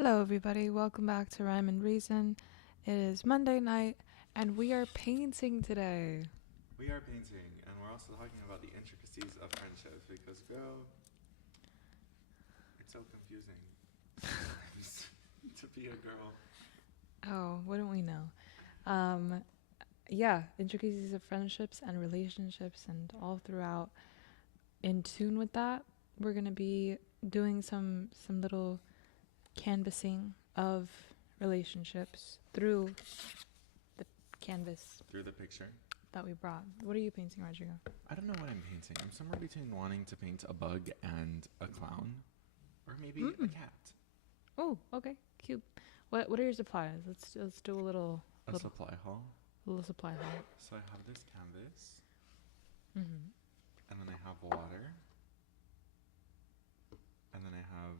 Hello, everybody. Welcome back to Rhyme and Reason. It is Monday night, and we are painting today. We are painting, and we're also talking about the intricacies of friendship because, girl, it's so confusing sometimes to be a girl. Oh, wouldn't we know? Um, yeah, intricacies of friendships and relationships, and all throughout. In tune with that, we're gonna be doing some little canvassing of relationships through the canvas Through the picture. that we brought. What are you painting, Rodrigo? I don't know what I'm painting. I'm somewhere between wanting to paint a bug and a clown, or maybe a cat. Oh, okay, cute. What are your supplies? Let's do a little A little supply haul. little supply haul. So I have this canvas, Mm-hmm. and then I have water, and then I have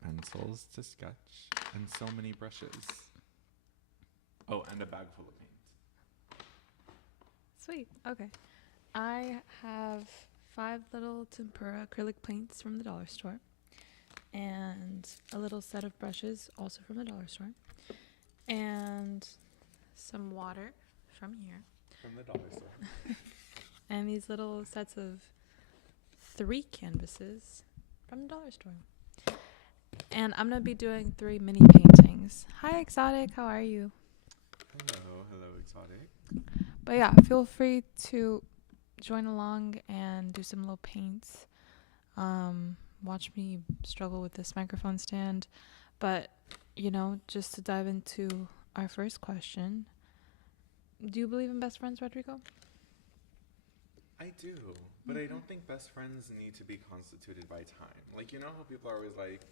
pencils to sketch, and so many brushes. Oh, and a bag full of paint. Sweet. Okay. I have 5 little tempera acrylic paints from the dollar store and a little set of brushes also from the dollar store and some water from here From the dollar store. and these little sets of 3 canvases from the dollar store. And I'm going to be doing 3 mini paintings. Hi, Exotic. How are you? Hello, exotic. But yeah, feel free to join along and do some little paints. Watch me struggle with this microphone stand. But, just to dive into our first question, do you believe in best friends, Rodrigo? I do, but I don't think best friends need to be constituted by time. Like, you know how people are always like,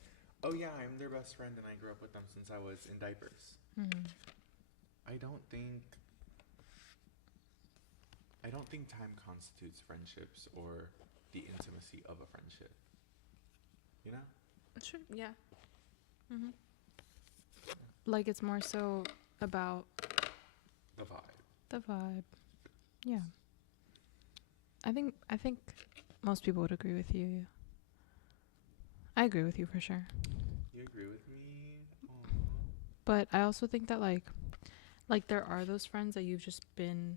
oh yeah, I'm their best friend and I grew up with them since I was in diapers. Mm-hmm. I don't think I don't think time constitutes friendships or the intimacy of a friendship. You know? Sure, yeah. Mm-hmm. Like, it's more so about The vibe. the vibe. Yeah. I think most people would agree with you. I agree with you for sure. You agree with me? Aww. But I also think that like there are those friends that you've just been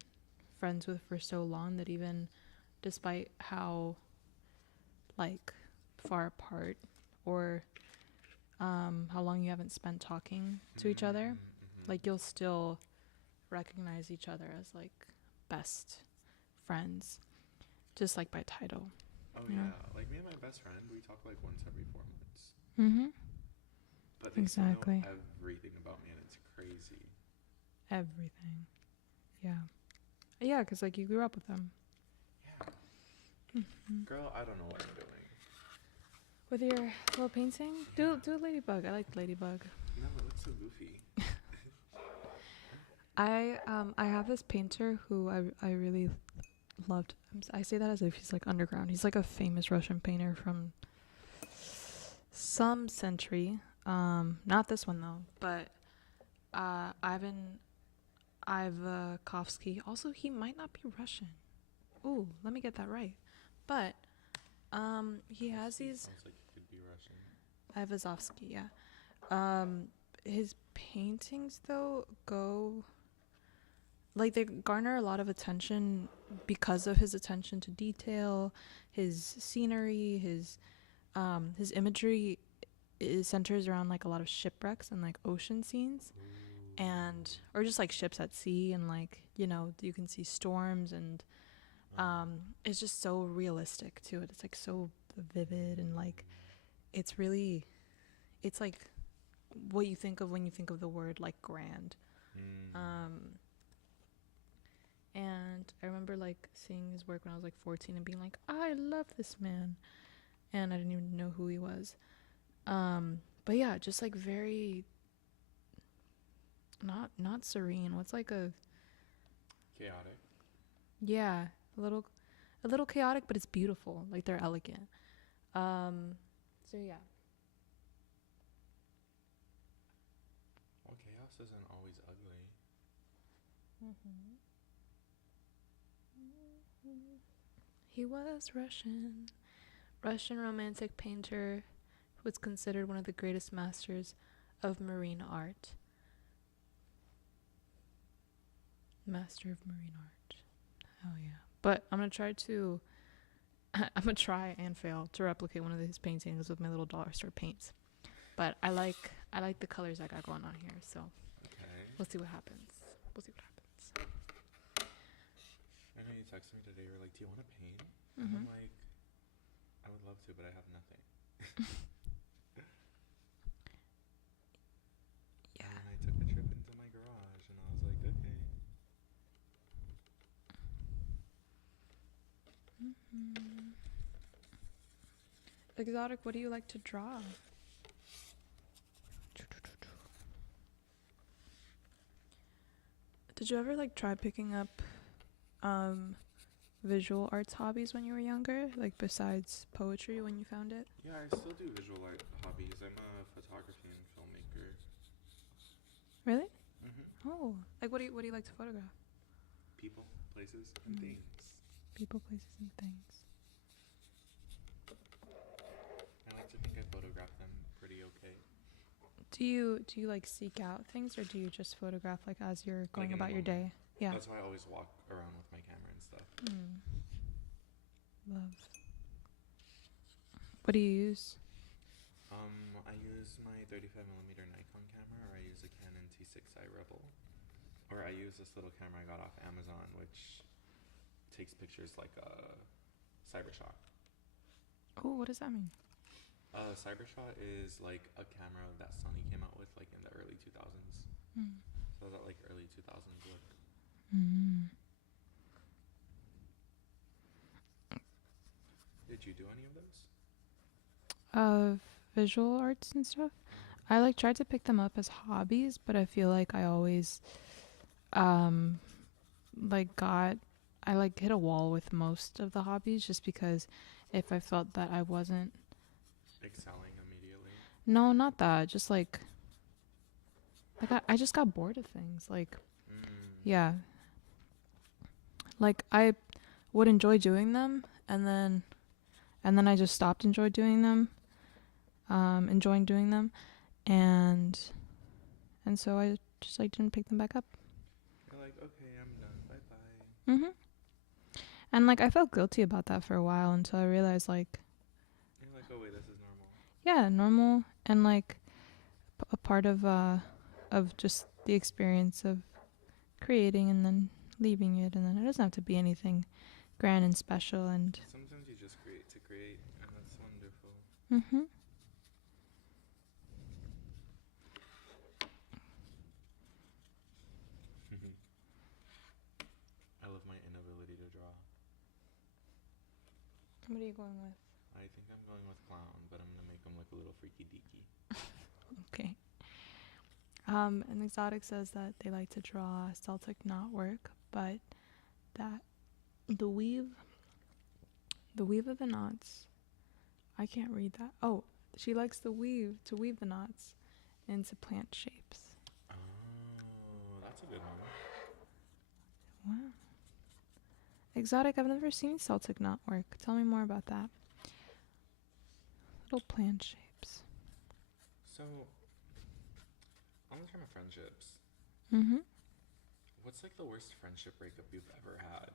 friends with for so long that even despite how like far apart or how long you haven't spent talking to each other, like you'll still recognize each other as like best friends, just like by title. Oh Yeah. yeah, like me and my best friend, we talk like once every 4 months. Mm-hmm. But they Exactly. still know everything about me and it's crazy. Everything. Yeah. Yeah, because like you grew up with them. Yeah. Girl, I don't know what I'm doing. With your little painting, Yeah. do a ladybug. I like ladybug. No, it looks so goofy. I have this painter who I really loved. I say that as if he's like underground. He's like a famous Russian painter from some century. Not this one though, but Ivakovsky. Also, he might not be Russian. Ooh, let me get that right. But he has these Sounds like it could be Russian. Ivazovsky, yeah. His paintings though go like they garner a lot of attention because of his attention to detail, his scenery, his imagery is centers around like a lot of shipwrecks and like ocean scenes and or just like ships at sea and like you can see storms and it's just so realistic to it. It's like so vivid and like it's really it's like what you think of when you think of the word like grand. And I remember like seeing his work when I was like 14 and being like, I love this man, and I didn't even know who he was. But yeah, just like very not serene. What's like a Chaotic. yeah, a little chaotic, but it's beautiful. Like they're elegant. So yeah. Well, chaos isn't always ugly. He was Russian romantic painter who was considered one of the greatest masters of marine art. Master of marine art. Hell yeah. But I'm gonna try to I'm gonna try and fail to replicate one of his paintings with my little dollar store paints. But I like the colors I got going on here, so Okay. we'll see what happens. We'll see what happens. I know you texted me today. You were like, "Do you want to paint?" And Mm-hmm. I'm like, "I would love to, but I have nothing." Yeah. And then I took a trip into my garage, and I was like, "Okay." Mm-hmm. Exotic, what do you like to draw? Did you ever like try picking up visual arts hobbies when you were younger, like besides poetry when you found it? Yeah, I still do visual art hobbies. I'm a photography and filmmaker. Really? Mm-hmm. Oh, like what do you like to photograph? People, places, and things. People, places, and things. I like to think I photograph them pretty okay. Do you like seek out things, or do you just photograph like as you're going Like in the about your moment. day? Yeah. That's why I always walk around with my camera and stuff. Love. What do you use? I use my 35mm Nikon camera, or I use a Canon T6i Rebel, or I use this little camera I got off Amazon, which takes pictures like a Cybershot. Oh, what does that mean? Cybershot is like a camera that Sony came out with like in the early 2000s. So that like early 2000s look. Did you do any of those? Visual arts and stuff. I like tried to pick them up as hobbies, but I feel like I always like I like hit a wall with most of the hobbies, just because if I felt that I wasn't Excelling immediately. no, not that, just like I just got bored of things. Like yeah. Like I would enjoy doing them, and then I just stopped enjoying doing them, and so I just like didn't pick them back up. You're like, okay, I'm done. Bye bye. And like I felt guilty about that for a while until I realized like You're like, oh wait, this is normal. yeah, normal, and like a part of just the experience of creating and then leaving it, and then it doesn't have to be anything grand and special. And sometimes you just create to create, and that's wonderful. I love my inability to draw. What are you going with? I think I'm going with clown, but I'm gonna make him look a little freaky deaky. Okay. And Exotic says that they like to draw Celtic knotwork, but that the weave of the knots, I can't read that. Oh, she likes to weave the knots into plant shapes. Oh, that's a good one. Wow. Exotic, I've never seen Celtic knotwork. Tell me more about that. Little plant shapes. So, on the term of friendships, what's like the worst friendship breakup you've ever had?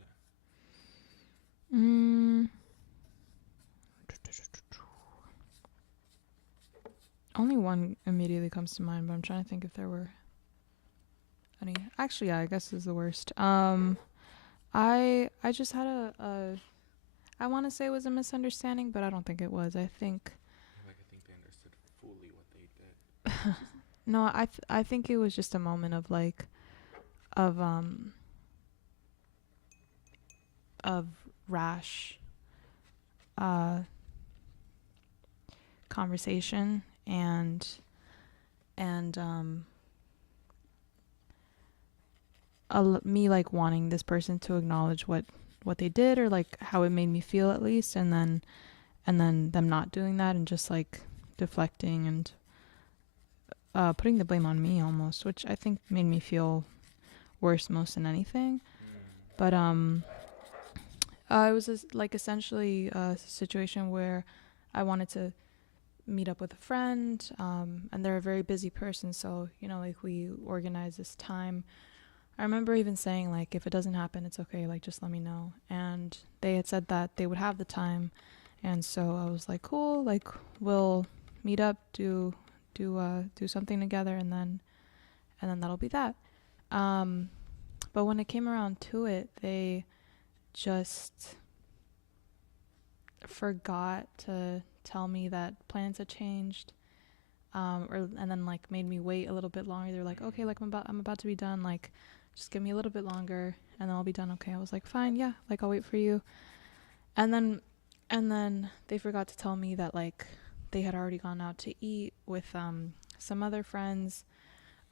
Only one immediately comes to mind, but I'm trying to think if there were any. Actually, yeah, I guess this is the worst. I just had a I want to say it was a misunderstanding, but I don't think it was. I think Like, I think they understood fully what they did. no, I think it was just a moment of like of rash conversation and me like wanting this person to acknowledge what they did, or like how it made me feel at least, and then them not doing that and just like deflecting and putting the blame on me almost, which I think made me feel worse most than anything. But it was like essentially a situation where I wanted to meet up with a friend, and they're a very busy person, so like we organize this time. I remember even saying like, if it doesn't happen, it's okay, like just let me know. And they had said that they would have the time, and so I was like, cool, like we'll meet up, do something together, and then that'll be that. But when it came around to it, they just forgot to tell me that plans had changed, and then like made me wait a little bit longer. They're like, okay, like I'm about to be done, like just give me a little bit longer and then I'll be done. Okay, I was like, fine, yeah, like I'll wait for you. And then they forgot to tell me that like they had already gone out to eat with some other friends,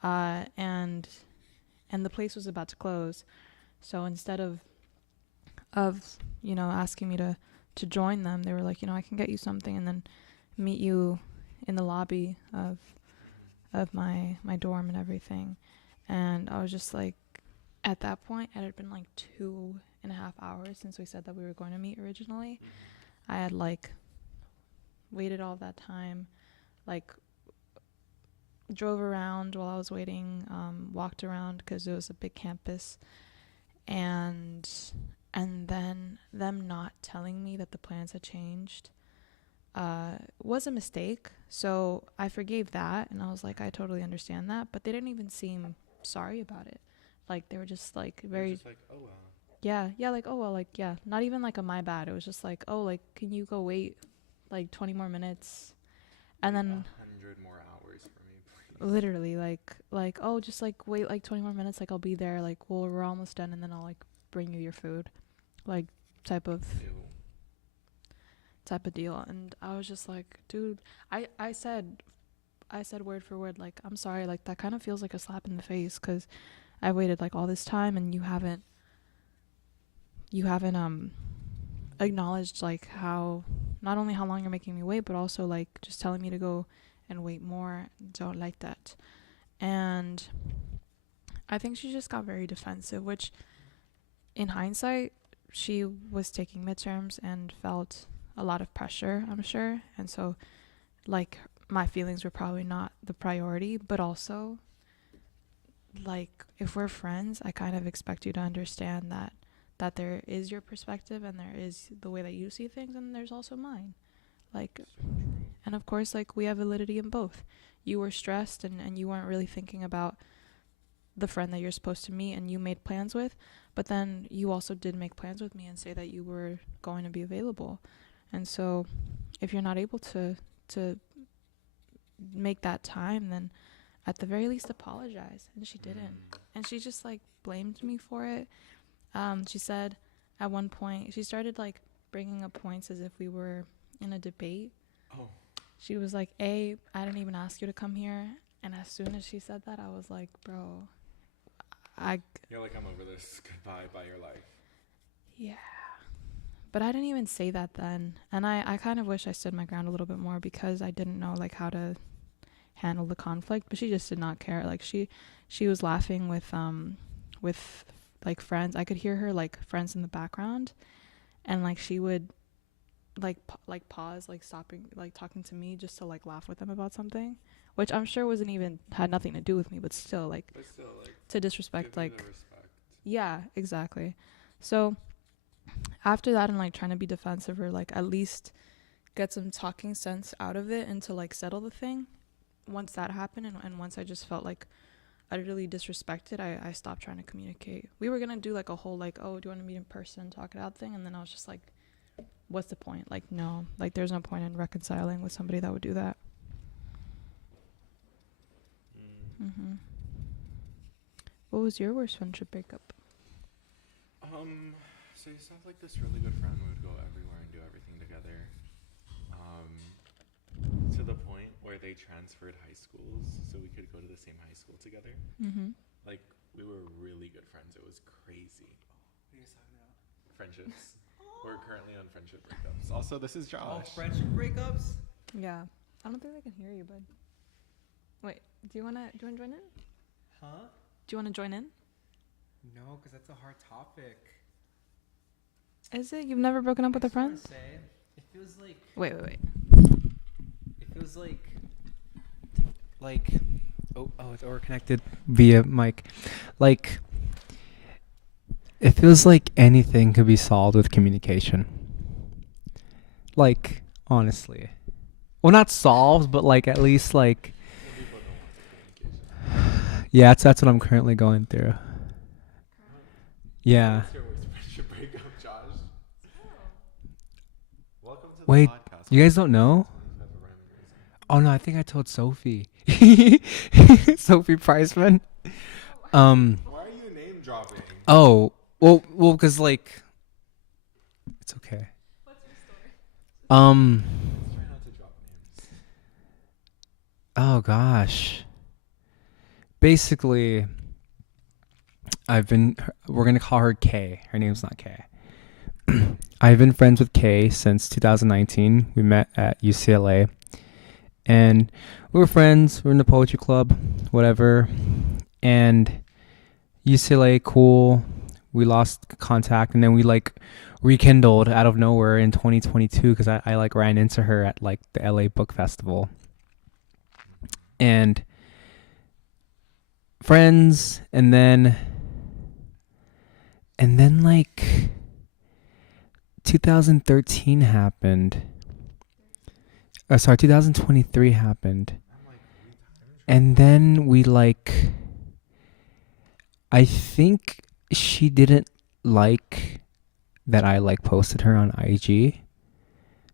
and the place was about to close. So instead of asking me to join them, they were like, I can get you something and then meet you in the lobby of my dorm and everything. And I was just like, at that point it had been like 2.5 hours since we said that we were going to meet originally. I had like waited all that time, like drove around while I was waiting, walked around because it was a big campus, and then them not telling me that the plans had changed was a mistake. So I forgave that, and I was like, I totally understand that, but they didn't even seem sorry about it. Like they were just like very just like, oh well. Yeah, like, oh well, like, yeah, not even like a my bad. It was just like, oh, like, can you go wait like 20 more minutes, and Wait then 100 more hours for me, please. literally like oh, just like wait like 20 more minutes, like I'll be there, like, well, we're almost done, and then I'll like bring you your food, like type of Ew. deal. And I was just like, dude, I said word for word, like, I'm sorry, like that kind of feels like a slap in the face, because I waited like all this time and you haven't acknowledged like how, not only how long you're making me wait, but also like just telling me to go and wait more. Don't like that. And I think she just got very defensive, which in hindsight, she was taking midterms and felt a lot of pressure, I'm sure. And so like my feelings were probably not the priority, but also like if we're friends, I kind of expect you to understand that there is your perspective and there is the way that you see things, and there's also mine. Like, So true. and of course, like, we have validity in both. You were stressed and you weren't really thinking about the friend that you're supposed to meet and you made plans with, but then you also did make plans with me and say that you were going to be available. And so if you're not able to make that time, then at the very least apologize. And she didn't. And she just like blamed me for it. She said at one point, she started like bringing up points as if we were in a debate. Oh. She was like, I didn't even ask you to come here. And as soon as she said that, I was like, bro, You're like, I'm over this. Goodbye, bye your life. yeah. But I didn't even say that then. And I kind of wish I stood my ground a little bit more, because I didn't know like how to handle the conflict. But she just did not care. Like she was laughing with like friends. I could hear her like friends in the background, and like she would like pause, like stopping, like talking to me just to like laugh with them about something, which I'm sure had nothing to do with me, but still like to disrespect, like, respect. Yeah, exactly. So after that, and like trying to be defensive or like at least get some talking sense out of it and to like settle the thing, once that happened, and once I just felt like utterly disrespected, I stopped trying to communicate. We were gonna do like a whole like, oh, do you want to meet in person, talk it out thing, and then I was just like, what's the point? Like, no, like there's no point in reconciling with somebody that would do that. What was your worst friendship breakup? So you sound like this really good friend. We would go everywhere and do everything together. To the point where they transferred high schools so we could go to the same high school together. Like, we were really good friends. It was crazy. What are you guys talking about? Friendships. We're currently on friendship breakups. Also, this is Josh. Oh, friendship breakups? Yeah, I don't think they can hear you, bud. Wait, do you wanna join in? Huh? Do you wanna join in? No, because that's a hard topic. Is it? You've never broken up with a friend? Say, it feels like Wait. feels like we're connected via mic. Like it feels like anything could be solved with communication. Like honestly, well, not solved, but like at least like Some people don't want communication. yeah, that's what I'm currently going through. Yeah. What's your worst friendship breakup, Josh? Welcome to the Wait, podcast. you guys don't know? 25 of rhyming reason. Oh no, I think I told Sophie. Sophie Priceman. Why are you name dropping? Oh, well, because like, it's okay. What's your story? Let's try not to drop names. Oh gosh. Basically, we're gonna call her Kay. Her name's not Kay. I've been friends with Kay since 2019. We met at UCLA, and we were friends. We were in the poetry club, whatever. And UCLA, cool. We lost contact, and then we like rekindled out of nowhere in 2022 because I like ran into her at like the LA Book Festival, and friends, and then like 2013 happened. 2023 happened. I'm like, And then we like, I think she didn't like that I like posted her on IG.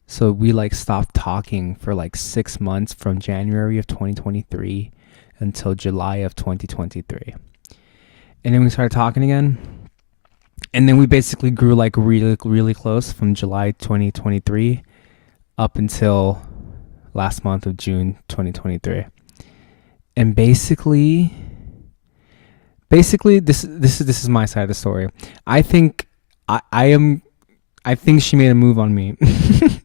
So we like stopped talking for like 6 months from January of 2023 until July of 2023. And then we started talking again. And then we basically grew like really, really close from July 2023 up until last month of June 2023. And basically this is my side of the story. I think I think she made a move on me. okay,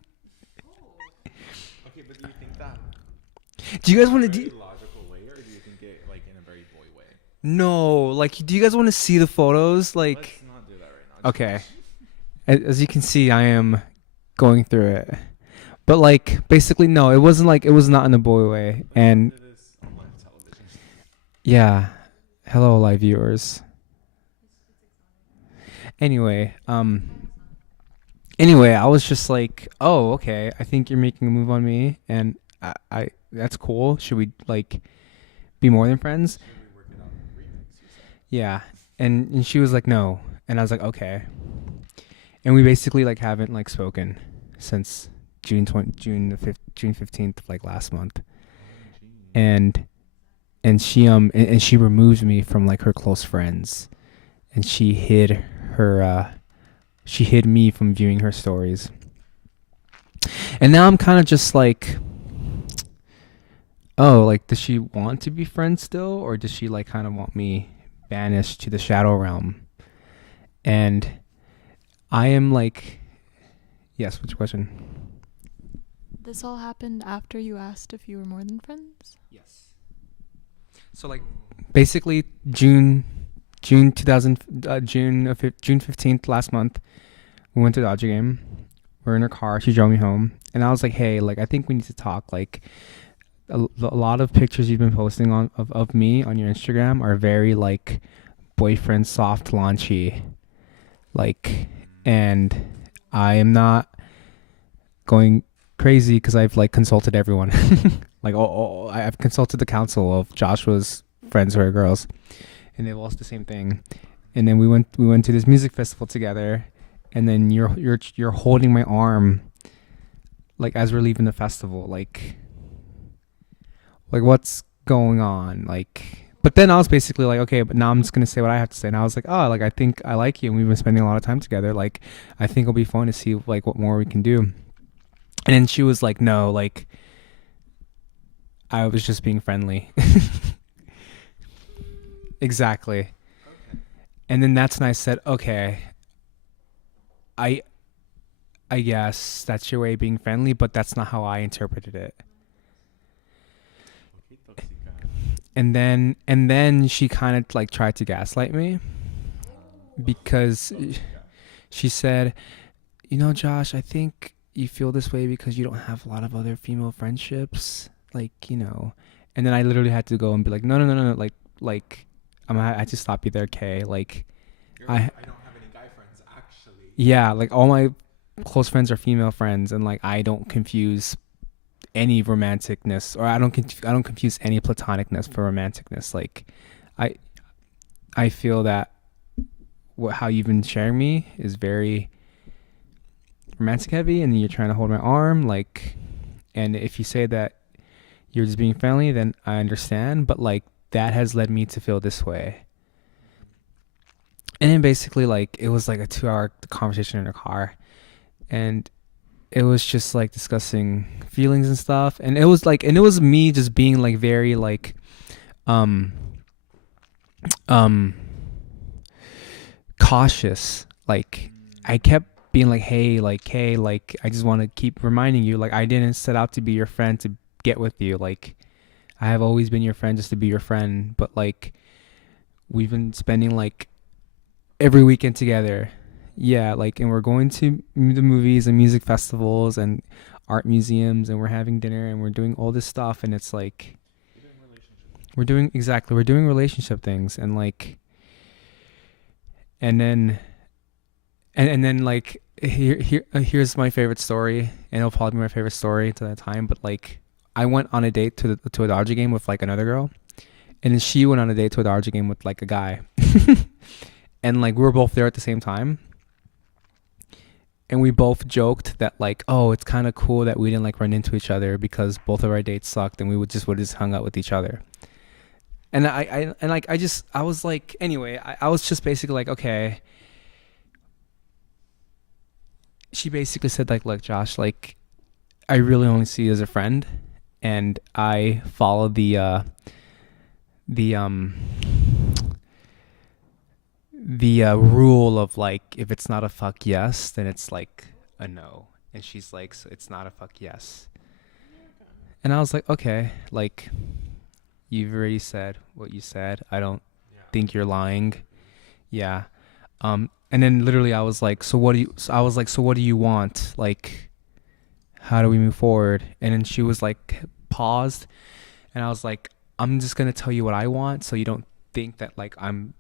but do you think that Do you guys want to in a very logical way, or do you think it like in a very boy way? No, like, do you guys want to see the photos? Like, Let's not do that right now. okay. As you can see, I am going through it. But like, basically, no, it wasn't like, it was not in a boy way. But And it is on live television. yeah, hello, live viewers. Anyway, I was just like, oh, okay, I think you're making a move on me, and I that's cool. Should we like be more than friends? Should we work it out in remix, you said? Yeah. And she was like, no. And I was like, okay. And we basically like haven't like spoken since June 15th of like last month. And she removed me from like her close friends, and she hid me from viewing her stories. And now I'm kind of just like, oh, like, does she want to be friends still, or does she like kind of want me banished to the shadow realm? And I am like, yes, what's your question? This all happened after you asked if you were more than friends? Yes. So like basically June 15th last month, we went to the Dodger game. We're in her car. She drove me home, and I was like, hey, like, I think we need to talk. Like, a lot of pictures you've been posting of me on your Instagram are very like boyfriend soft launchy, like, and I am not going crazy because I've like consulted everyone. Like, I've consulted the council of Joshua's friends who are girls, and they've all said the same thing. And then we went to this music festival together, and then you're holding my arm, like, as we're leaving the festival, like what's going on? Like, but then I was basically like, okay, but now I'm just gonna say what I have to say. And I was like, oh, like, I think I like you, and we've been spending a lot of time together. Like, I think it'll be fun to see like what more we can do. And then she was like, no, like, I was just being friendly. Exactly. Okay. And then that's when I said, okay, I guess that's your way of being friendly, but that's not how I interpreted it. Okay, toxica. And then she kind of like tried to gaslight me, because Toxica. she said, you know, Josh, I think you feel this way because you don't have a lot of other female friendships, like, you know. And then I literally had to go and be like, no, no, no, no, no, like I had to stop you there, Kay. Like, I don't have any guy friends actually. yeah, like all my close friends are female friends, and like I don't confuse any romanticness, or I don't confuse any platonicness for romanticness. Like, I feel that how you've been sharing me is very romantic heavy, and you're trying to hold my arm, like, and if you say that you're just being friendly, then I understand, but like that has led me to feel this way. And then basically, like, it was like a 2-hour conversation in a car, and it was just like discussing feelings and stuff, and it was me just being like very like cautious. Like, I kept being like, hey, I just want to keep reminding you, like, I didn't set out to be your friend to get with you. Like, I have always been your friend just to be your friend, but like we've been spending like every weekend together. Yeah, like, and we're going to the movies and music festivals and art museums, and we're having dinner, and we're doing all this stuff, and it's like we're doing relationship things, and like, and then like here's my favorite story, and it'll probably be my favorite story to that time, but like I went on a date to a Dodger game with like another girl, and then she went on a date to a Dodger game with like a guy. And like we were both there at the same time, and we both joked that like, oh, it's kind of cool that we didn't like run into each other because both of our dates sucked, and we would just hung out with each other. And I was like, anyway, I was just basically like, okay. She basically said like, look, Josh, like, I really only see you as a friend, and I follow the rule of like, if it's not a fuck yes, then it's like a no. And she's like, so it's not a fuck yes. And I was like, okay, like, you've already said what you said. I don't think you're lying. Yeah. And then literally I was like, so what do you want? Like, how do we move forward? And then she was like, paused, and I was like, I'm just going to tell you what I want, so you don't think that like I'm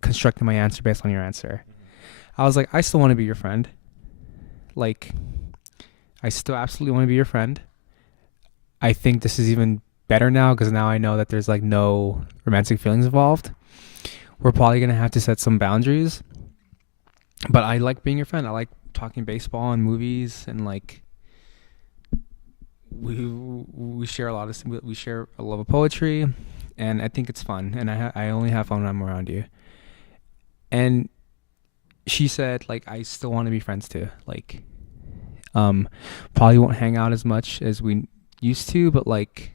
constructing my answer based on your answer. I was like, I still want to be your friend. Like, I still absolutely want to be your friend. I think this is even better now, because now I know that there's like no romantic feelings involved. We're probably going to have to set some boundaries, but I like being your friend. I like talking baseball and movies, and like we share we share a love of poetry, and I think it's fun, and I only have fun when I'm around you. And she said like, I still want to be friends too. Like, probably won't hang out as much as we used to, but like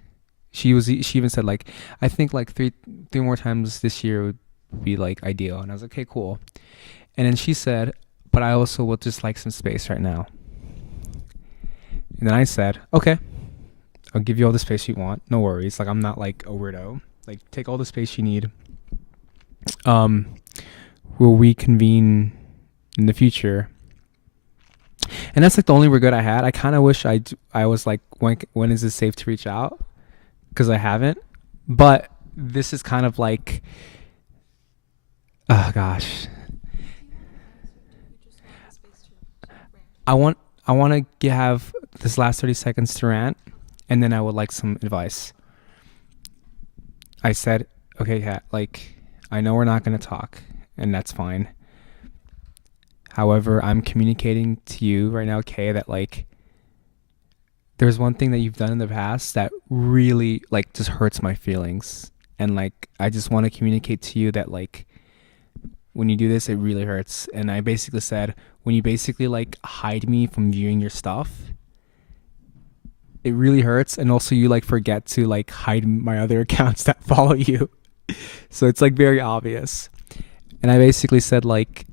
she even said like, I think like three more times this year would be like ideal. And I was like, okay, cool. And then she said, but I also would just like some space right now. And then I said, okay, I'll give you all the space you want. No worries. Like, I'm not like a weirdo. Like, take all the space you need. We'll reconvene in the future. And that's like the only regret I had. I kind of wish I was like, when is it safe to reach out? Because I haven't. But this is kind of like, oh gosh. I want to have this last 30 seconds to rant, and then I would like some advice. I said, okay, Kat, like, I know we're not going to talk, and that's fine. However, I'm communicating to you right now, Kay, that like, there's one thing that you've done in the past that really like just hurts my feelings. And like, I just want to communicate to you that like, when you do this, it really hurts. And I basically said, when you basically like hide me from viewing your stuff, it really hurts. And also you like forget to like hide my other accounts that follow you. So it's like very obvious. And I basically said like,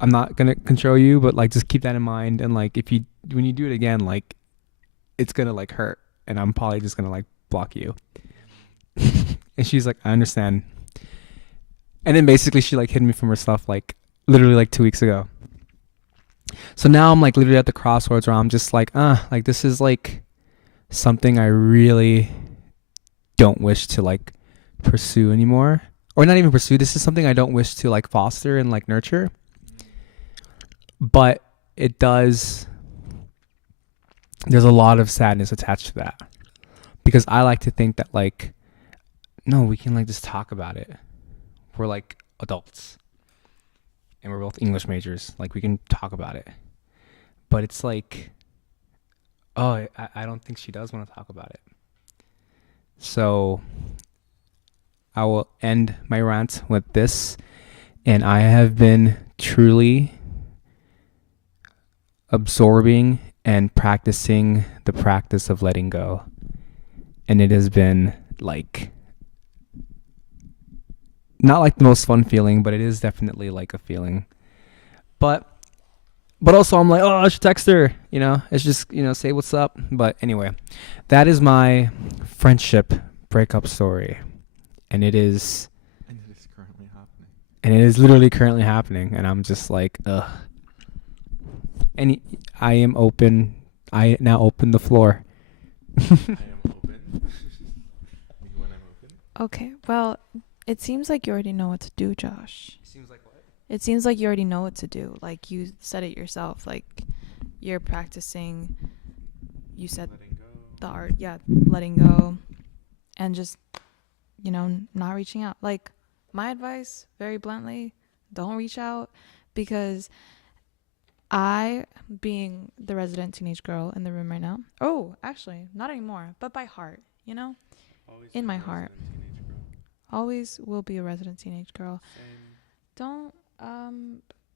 I'm not going to control you, but like, just keep that in mind. And like, when you do it again, like, it's going to like hurt, and I'm probably just going to like block you. And she's like, I understand. And then basically she like hid me from her stuff like literally like 2 weeks ago. So now I'm like literally at the crossroads where I'm just like this is like something I really don't wish to like pursue anymore. Or not even pursue. This is something I don't wish to like foster and like nurture. But it does. There's a lot of sadness attached to that. Because I like to think that like, no, we can like just talk about it. We're like adults. And we're both English majors. Like we can talk about it. But it's like, oh, I don't think she does want to talk about it. So I will end my rant with this. And I have been truly absorbing and practicing the practice of letting go. And it has been like, not like the most fun feeling, but it is definitely like a feeling. But also I'm like, oh, I should text her, it's just, say what's up. But anyway, that is my friendship breakup story. And it is currently happening. And it is literally currently happening. And I'm just like, ugh. And I am open. I now open the floor. I am open. Me when I'm open. Okay, well, it seems like you already know what to do, Josh. Seems like what? It seems like you already know what to do. Like, you said it yourself. Like, you're practicing, you said Letting go. the art, letting go. And just, not reaching out. Like, my advice, very bluntly, don't reach out. Because I, being the resident teenage girl in the room right now, actually, not anymore, but by heart, Always in been my a heart. resident teenage girl. Always will be a resident teenage girl. Same. Don't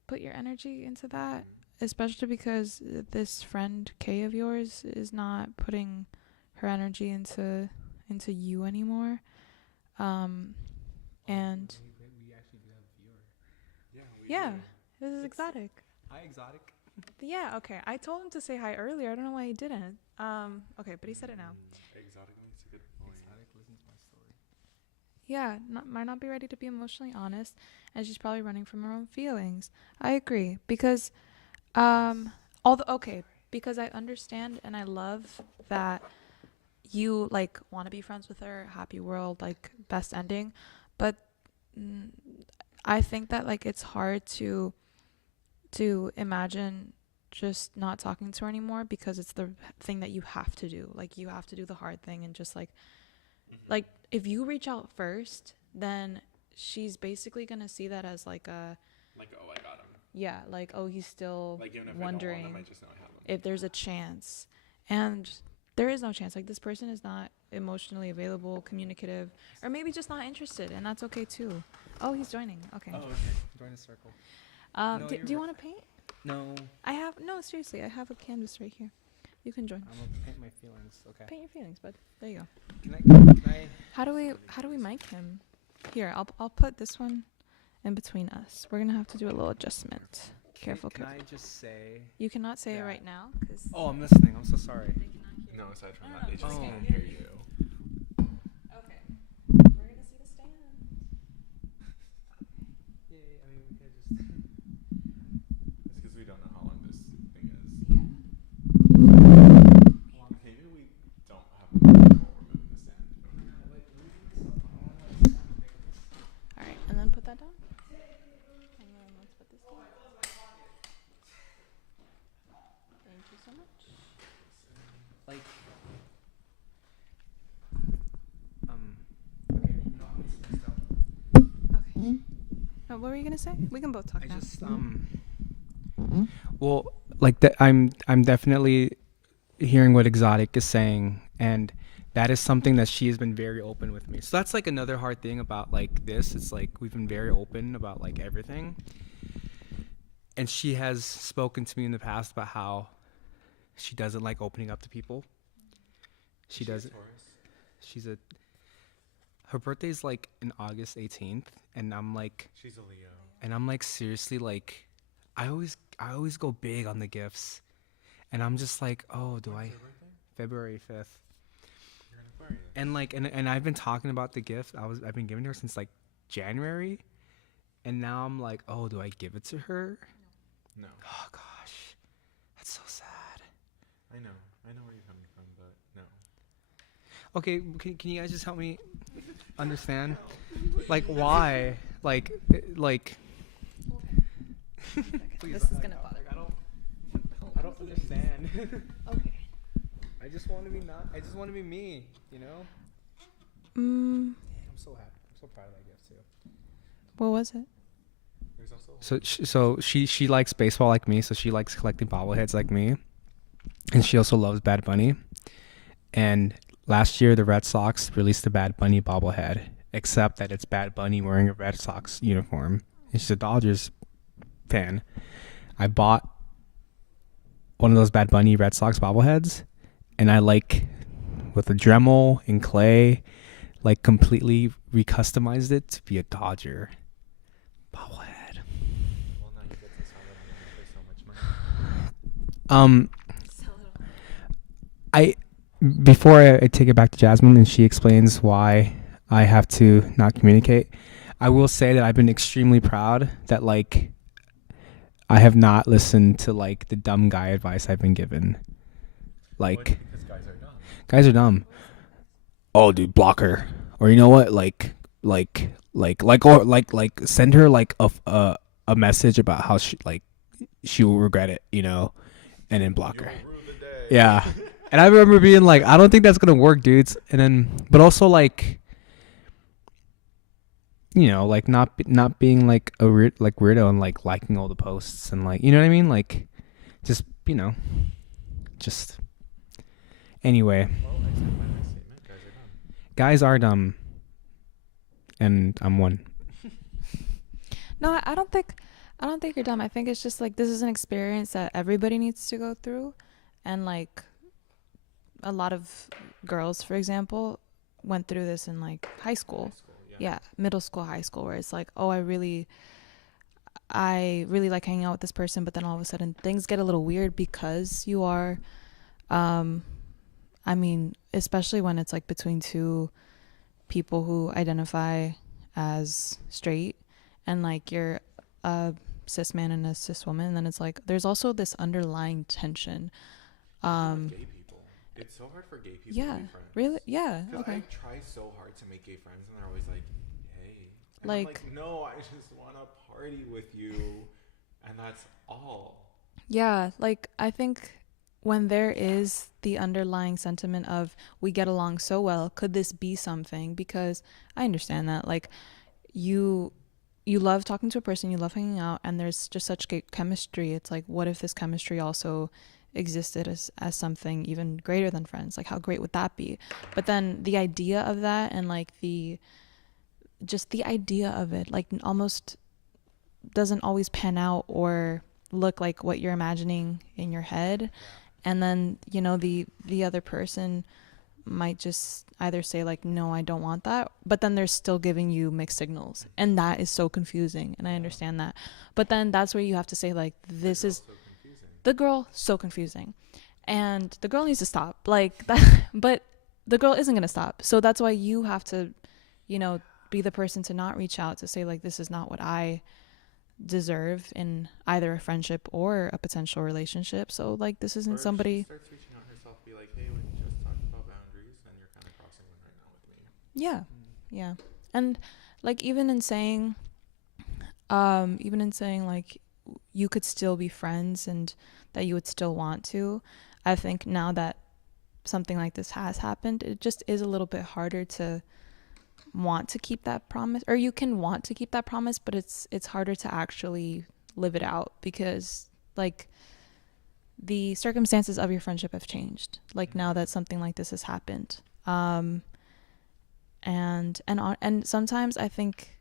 put your energy into that, especially because this friend Kay of yours is not putting her energy into you anymore. And We actually do have a viewer. yeah, this is exotic. Hi, exotic. Yeah, okay. I told him to say hi earlier. I don't know why he didn't. Okay, but he said it now. Exotic makes a good point. Exotic listens to my story. Yeah, might not be ready to be emotionally honest, and she's probably running from her own feelings. I agree because, because I understand and I love that you like want to be friends with her, happy world, like best ending, but I think that like it's hard to imagine just not talking to her anymore because it's the thing that you have to do. Like you have to do the hard thing and just like if you reach out first, then she's basically gonna see that as like a oh, I got him. yeah, like oh he's still Like even if wondering I don't want him, I just know I have him. if there's a chance, and there is no chance. Like this person is not emotionally available, communicative, or maybe just not interested, and that's okay too. Oh, he's joining. Okay. Oh, okay. Join a circle. Do you want to paint? No. Seriously, I have a canvas right here. You can join. I'm gonna paint my feelings. Okay. Paint your feelings, bud. There you go. Can I? How do we mic him? Here, I'll put this one in between us. We're gonna have to do a little adjustment. Careful. Can I just say? You cannot say it Yeah. right now, cause Oh, I'm listening. I'm so sorry. they cannot hear. No, aside from No, that, they no, just okay. can't hear you. Okay. We're gonna see the stand. Yay! I mean, we could just. It's because we don't know how long this thing is. Yeah. Maybe we don't have to removing the stand. All right, and then put that down. And then let's put this down. Thank you so much. Like. Okay. Oh, what were you gonna say? We can both talk now. Well, like that, I'm definitely hearing what Exotic is saying, and that is something that she has been very open with me. So that's like another hard thing about like this. It's like we've been very open about like everything, and she has spoken to me in the past about how she doesn't like opening up to people. She doesn't. She's a. Her birthday's like in August 18th, and I'm like. She's a Leo. And I'm like seriously like, I always go big on the gifts, and I'm just like, oh, do I? February 5th. You're an Aquarius. And like, and I've been talking about the gift I've been giving her since like January, and now I'm like, oh, do I give it to her? No. Oh gosh, That's so sad. I know where you're coming from, but no. Okay, can you guys just help me understand? Like, why? Like. Please, This is gonna bother I don't understand. Okay. I just want to be me, you know? Mm, I'm so happy. I'm so proud of that gift too. what was it? There's also So she likes baseball like me, so she likes collecting bobbleheads like me. And she also loves Bad Bunny. And last year the Red Sox released a Bad Bunny bobblehead, except that it's Bad Bunny wearing a Red Sox uniform. And she's a Dodgers fan. I bought one of those Bad Bunny Red Sox bobbleheads, and I with a Dremel and clay, completely recustomized it to be a Dodger bobblehead. well, now you get to sell it online for so much money. Before I take it back to Jasmine and she explains why I have to not communicate, I will say that I've been extremely proud that I have not listened to the dumb guy advice I've been given. Because Guys are dumb. Oh, dude, block her. Or you know what? Send her a message about how she will regret it, and then block her. Yeah. And I remember being like, I don't think that's gonna work, dudes. And then, but also not being a weirdo and liking all the posts and you know what I mean? Just just anyway. Well, I stand by my statement. Guys are dumb, and I'm one. No, I don't think you're dumb. I think it's just this is an experience that everybody needs to go through, and a lot of girls, for example, went through this in high school. Yeah, middle school, high school, where it's oh, I really like hanging out with this person, but then all of a sudden things get a little weird because you are, I mean, especially when it's between two people who identify as straight, and you're a cis man and a cis woman, and then it's there's also this underlying tension. Gay people. It's so hard for gay people Yeah, to be friends. really? Yeah, Because okay. I try so hard to make gay friends, and they're always hey. And I'm no, I just want to party with you, and that's all. Yeah, I think when there is the underlying sentiment of we get along so well, could this be something? Because I understand that you love talking to a person, you love hanging out, and there's just such great chemistry. It's what if this chemistry also existed as something even greater than friends? How great would that be? But then the idea of that, and the idea of it almost doesn't always pan out or look like what you're imagining in your head. And then the other person might just either say no, I don't want that, but then they're still giving you mixed signals, and that is so confusing, and I understand that. But then that's where you have to say this is the girl, so confusing, and the girl needs to stop that. But the girl isn't going to stop, so that's why you have to be the person to not reach out to say this is not what I deserve in either a friendship or a potential relationship. So this isn't somebody. She starts reaching out herself, be hey, we just talked about boundaries, and you're kind of crossing one right now with me. Yeah, yeah, and even in saying you could still be friends and that you would still want to. I think now that something like this has happened, it just is a little bit harder to want to keep that promise, or you can want to keep that promise, but it's harder to actually live it out because the circumstances of your friendship have changed now that something like this has happened. And sometimes I think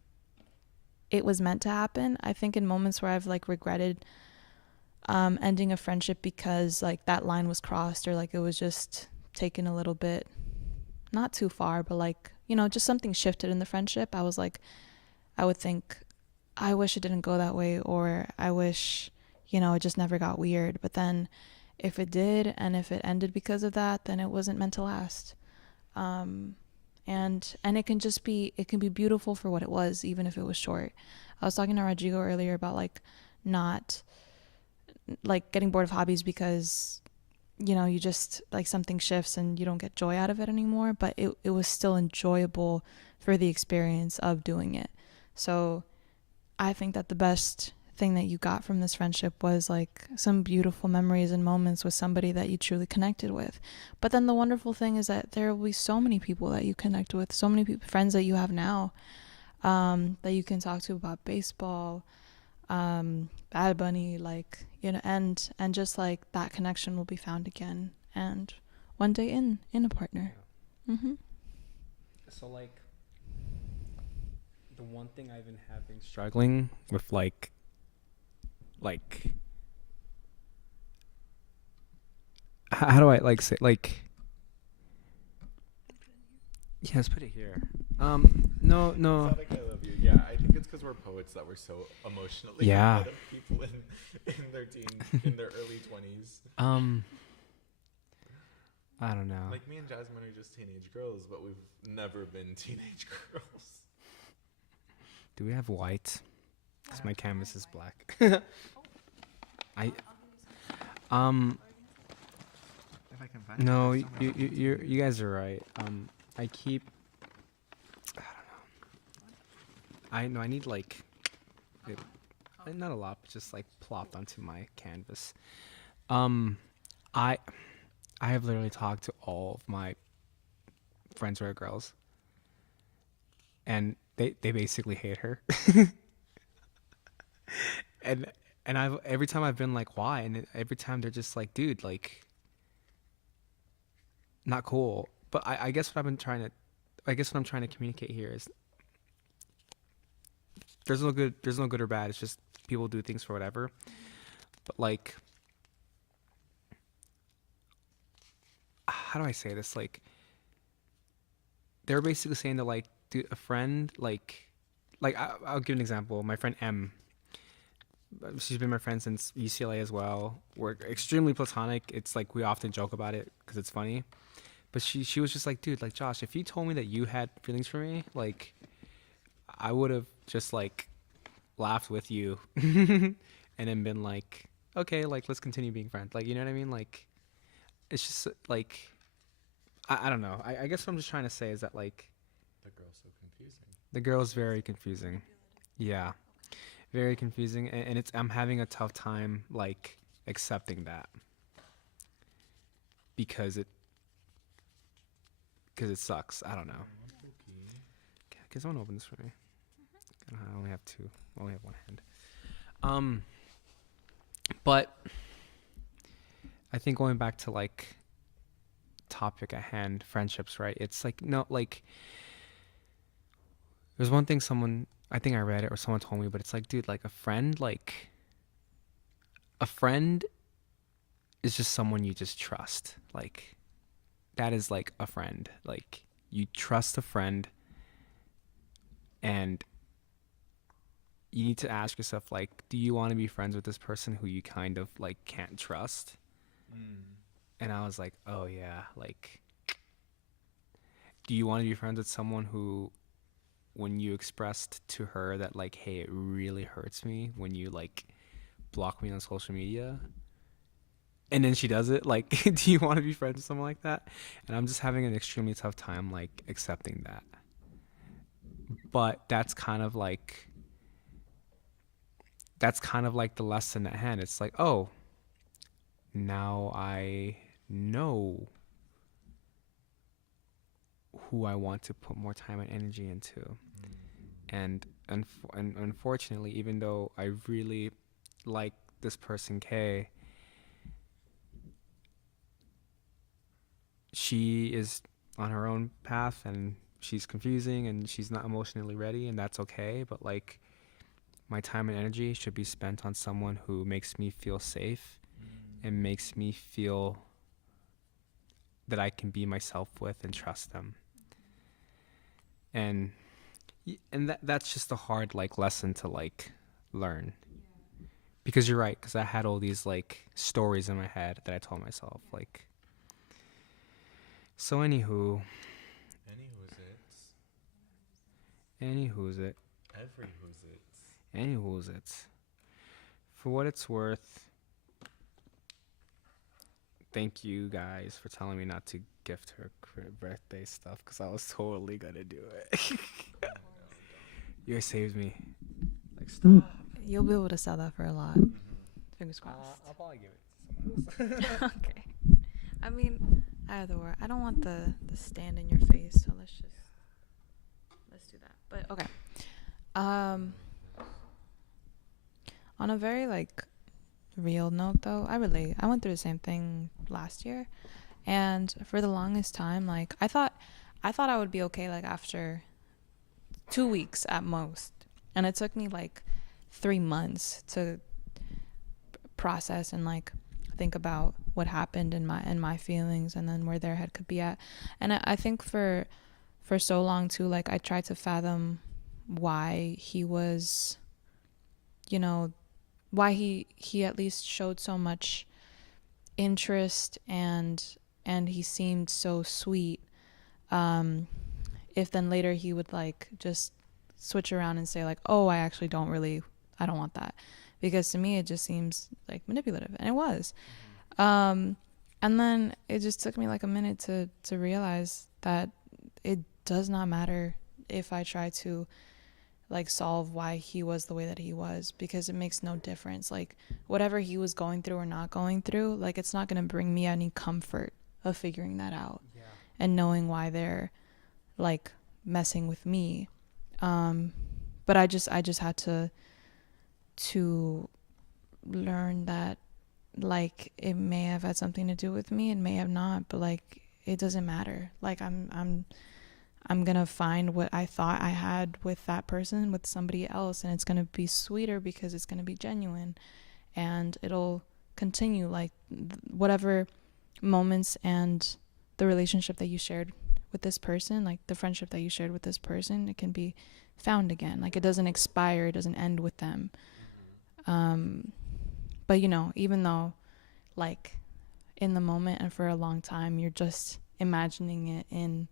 it was meant to happen. I think in moments where I've regretted ending a friendship because that line was crossed, or it was just taken a little bit not too far, but just something shifted in the friendship. I was I would think, I wish it didn't go that way, or I wish it just never got weird. But then if it did, and if it ended because of that, then it wasn't meant to last. And it can just be, it can be beautiful for what it was, even if it was short. I was talking to Rodrigo earlier about not like getting bored of hobbies because you just like something shifts and you don't get joy out of it anymore, but it was still enjoyable for the experience of doing it. So I think that the best thing that you got from this friendship was like some beautiful memories and moments with somebody that you truly connected with. But then the wonderful thing is that there will be so many people that you connect with, so many friends that you have now, that you can talk to about baseball, Bad Bunny, like and just like that connection will be found again, and one day in a partner. Mm-hmm. So like the one thing I've been having struggling with like how do I like say like yeah, let's put it here. No. Exotic, I love you. Yeah, I think it's because we're poets that we're so emotionally Yeah. ahead of people in their in their early 20s. I don't know. Like me and Jasmine are just teenage girls, but we've never been teenage girls. Do we have white? Because my canvas is black. I If I can find no, it, you guys are right. I keep. I don't know. I need like, it, not a lot, but just like plopped onto my canvas. I have literally talked to all of my friends who are girls, and they basically hate her. and I've every time I've been like, why? And every time they're just like, dude, like, not cool. But I guess what I'm trying to communicate here is there's no good or bad. It's just people do things for whatever. But like, how do I say this? Like, they're basically saying that like, dude, a friend I'll give an example. My friend M, she's been my friend since UCLA as well. We're extremely platonic. It's like we often joke about it because it's funny. But she was just like, dude, like Josh, if you told me that you had feelings for me, like I would have just like laughed with you and then been like, okay, like let's continue being friends. Like, you know what I mean? Like it's just like I don't know. I guess what I'm just trying to say is that like the girl's so confusing. the girl's very confusing. Yeah. Very confusing, and I'm having a tough time like accepting that because it sucks. I don't know. Can someone open this for me? I only have two. I only have one hand. But I think going back to like topic at hand, friendships, right? It's like no, like there's one thing I think I read it or someone told me, but it's like, dude, like a friend is just someone you just trust. Like that is like a friend. Like you trust a friend and you need to ask yourself like, do you want to be friends with this person who you kind of like can't trust? And I was like, oh yeah, like do you want to be friends with someone who when you expressed to her that like, hey, it really hurts me when you like block me on social media and then she does it, like do you want to be friends with someone like that? And I'm just having an extremely tough time like accepting that. But that's kind of like the lesson at hand. It's like, oh, now I know who I want to put more time and energy into. And unfortunately, even though I really like this person K, she is on her own path and she's confusing and she's not emotionally ready, and that's okay. But like my time and energy should be spent on someone who makes me feel safe and makes me feel that I can be myself with and trust them. And that's just a hard like lesson to like learn. Because you're right, because I had all these like stories in my head that I told myself like. So anywho's it. For what it's worth, thank you guys for telling me not to gift her birthday stuff because I was totally gonna do it. You saved me. Like, stop. You'll be able to sell that for a lot. Mhm. Fingers crossed. I'll probably give it to someone else. Okay. I mean, either or. I don't want the stand in your face, so let's do that. But okay. On a very like real note though, I relate. I went through the same thing last year, and for the longest time, like I thought I would be okay like after 2 weeks at most, and it took me like 3 months to process and like think about what happened in my feelings and then where their head could be at. And I think for so long too, like I tried to fathom why he was, you know, why he at least showed so much interest and he seemed so sweet, if then later he would like just switch around and say like, oh, I don't want that, because to me it just seems like manipulative, and it was. And then it just took me like a minute to realize that it does not matter if I try to like solve why he was the way that he was, because it makes no difference. Like whatever he was going through or not going through, like it's not going to bring me any comfort of figuring that out. Yeah. And knowing why they're like messing with me. But I just had to learn that like it may have had something to do with me, it may have not, but like it doesn't matter. Like I'm gonna find what I thought I had with that person with somebody else, and it's gonna be sweeter because it's gonna be genuine, and it'll continue like whatever moments and the relationship that you shared with this person, like the friendship that you shared with this person, it can be found again. Like it doesn't expire, it doesn't end with them. But you know, even though like in the moment and for a long time you're just imagining it in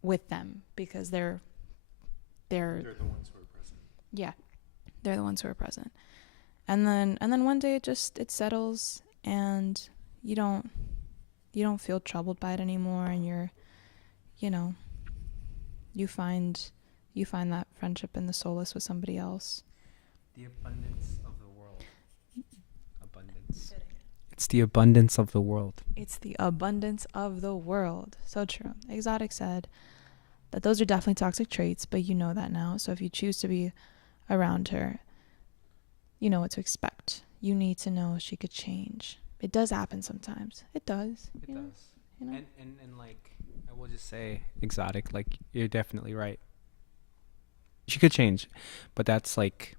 with them, because they're the ones who are present. Yeah, they're the ones who are present. And then one day it settles, and you don't feel troubled by it anymore, and you find that friendship and the solace with somebody else. The abundance of the world. It's the abundance of the world. It's the abundance of the world. So true. Exotic said that those are definitely toxic traits, but you know that now. So if you choose to be around her, you know what to expect. You need to know she could change. It does happen sometimes. It does. It you know? does. You know? And like, I will just say, exotic, like, you're definitely right. She could change, but that's like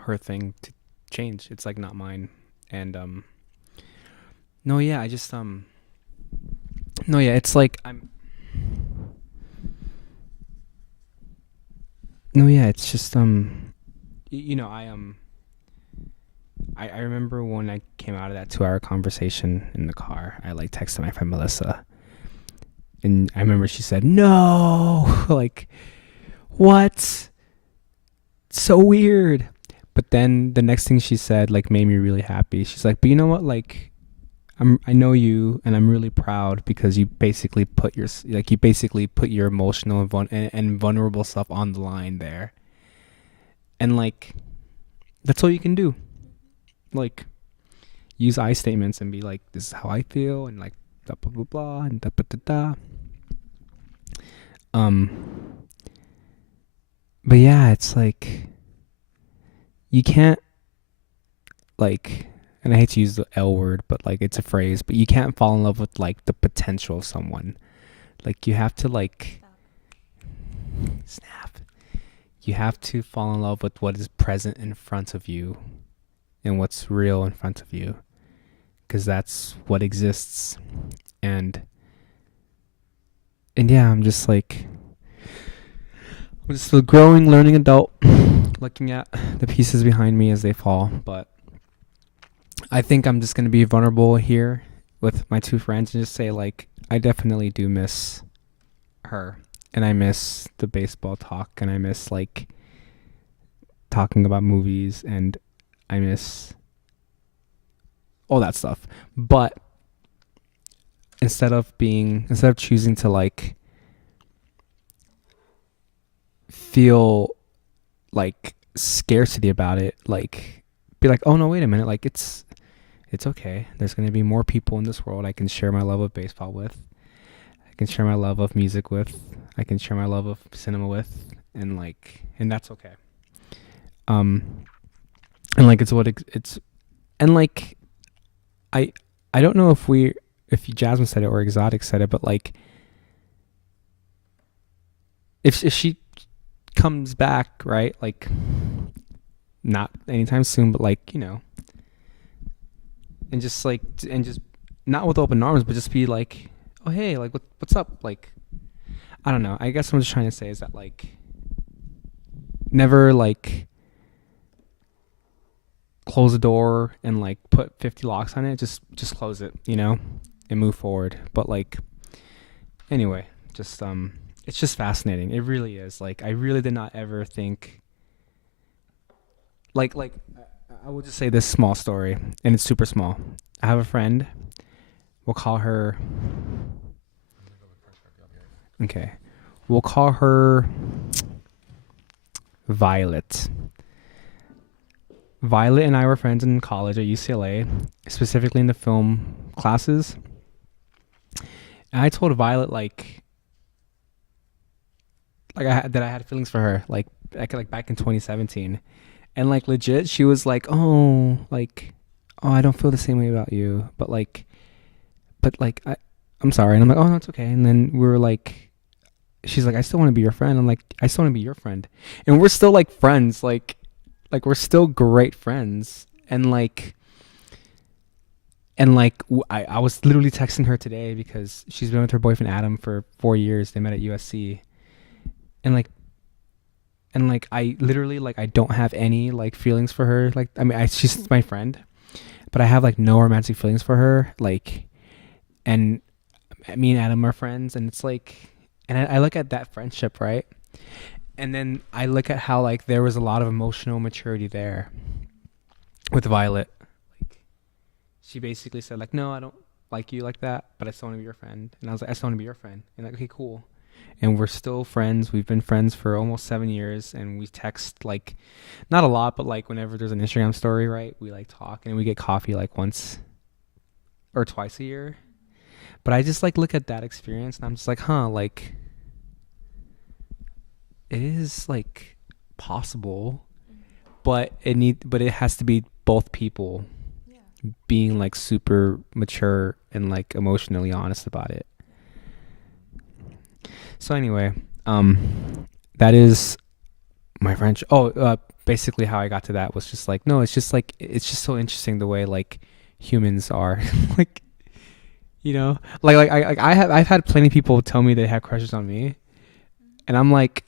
her thing to change. It's like not mine. And no, yeah, I just no, yeah, it's like no, yeah, it's just you know, I remember when I came out of that 2-hour conversation in the car, I like texted my friend Melissa, and I remember she said, "No," like, what? So weird. But then the next thing she said like made me really happy. She's like, "But you know what? Like, I know you, and I'm really proud because you basically put your emotional and vulnerable stuff on the line there, and like, that's all you can do. Like, use I statements and be like, this is how I feel, and like, blah blah blah blah, and da da da da." But yeah, it's like, you can't, like, and I hate to use the L word, but like, it's a phrase, but you can't fall in love with like the potential of someone. Like, you have to like snap. You have to fall in love with what is present in front of you and what's real in front of you, because that's what exists. And yeah, I'm just a growing, learning adult, looking at the pieces behind me as they fall. But I think I'm just going to be vulnerable here with my two friends and just say, like, I definitely do miss her, and I miss the baseball talk, and I miss like talking about movies, and I miss all that stuff. But instead of choosing to like feel like scarcity about it, like be like, oh no, wait a minute, like it's okay. There's going to be more people in this world I can share my love of baseball with. I can share my love of music with. I can share my love of cinema with, and that's okay. And like it's and like I don't know if Jasmine said it or Exotic said it, but like if she comes back, right, like not anytime soon, but like, you know, and just not with open arms, but just be like, oh hey, like what's up, like I don't know. I guess what I'm just trying to say is that like never like close the door and like put 50 locks on it. Just close it, you know, and move forward. But like anyway, just it's just fascinating. It really is. Like I really did not ever think like I will just say this small story, and it's super small. I have a friend. We'll call her. Okay. We'll call her Violet. Violet and I were friends in college at UCLA, specifically in the film classes. And I told Violet that I had feelings for her, like back in 2017. And like legit, she was like, "Oh, I don't feel the same way about you, but I'm sorry." And I'm like, "Oh, no, it's okay." And then we were like, she's like, "I still want to be your friend." I'm like, "I still want to be your friend," and we're still like friends, like we're still great friends. And I was literally texting her today because she's been with her boyfriend Adam for 4 years. They met at USC, and I literally I don't have any like feelings for her. Like I mean, she's my friend, but I have like no romantic feelings for her. Like, and me and Adam are friends, and it's like, and I look at that friendship, right? And then I look at how like there was a lot of emotional maturity there with Violet. Like, she basically said like, "No, I don't like you like that, but I still want to be your friend." And I was like, "I still want to be your friend." And like, okay, cool. And we're still friends. We've been friends for almost 7 years, and we text like not a lot, but like whenever there's an Instagram story, right, we like talk, and we get coffee like once or twice a year. But I just like look at that experience, and I'm just like, huh, like it is like possible, but it has to be both people being like super mature and like emotionally honest about it. So anyway, that is my French. Basically how I got to that was just like, no, it's just so interesting the way like humans are. Like, you know, I've had plenty of people tell me they have crushes on me, and I'm like,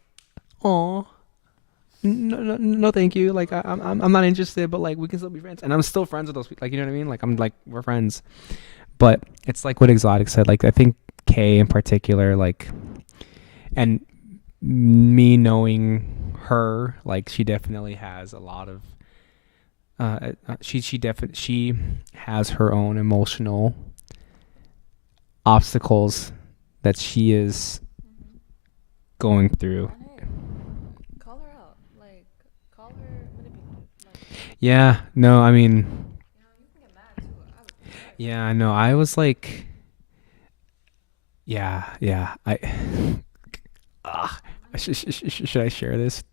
oh, no, thank you. Like I'm not interested, but like we can still be friends, and I'm still friends with those people. Like, you know what I mean? Like I'm like, we're friends. But it's like what Exotic said. Like I think Kay in particular, like, and me knowing her, like she definitely has a lot of she has her own emotional obstacles that she is going through. Call her out. Like, call her manipulative. Like, Yeah, no, I mean, you can get mad too. I would be mad. yeah, no, I was like, yeah, I should I share this?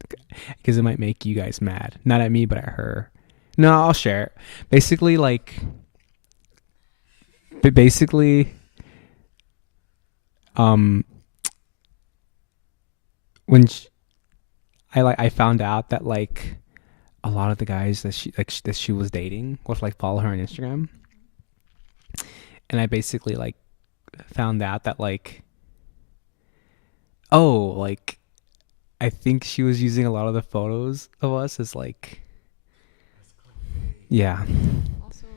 Because it might make you guys mad. Not at me, but at her. No, I'll share it. Basically, when I found out that like a lot of the guys that she was dating would like follow her on Instagram, and I basically like found out that like, oh, like I think she was using a lot of the photos of us as like, yeah. Also,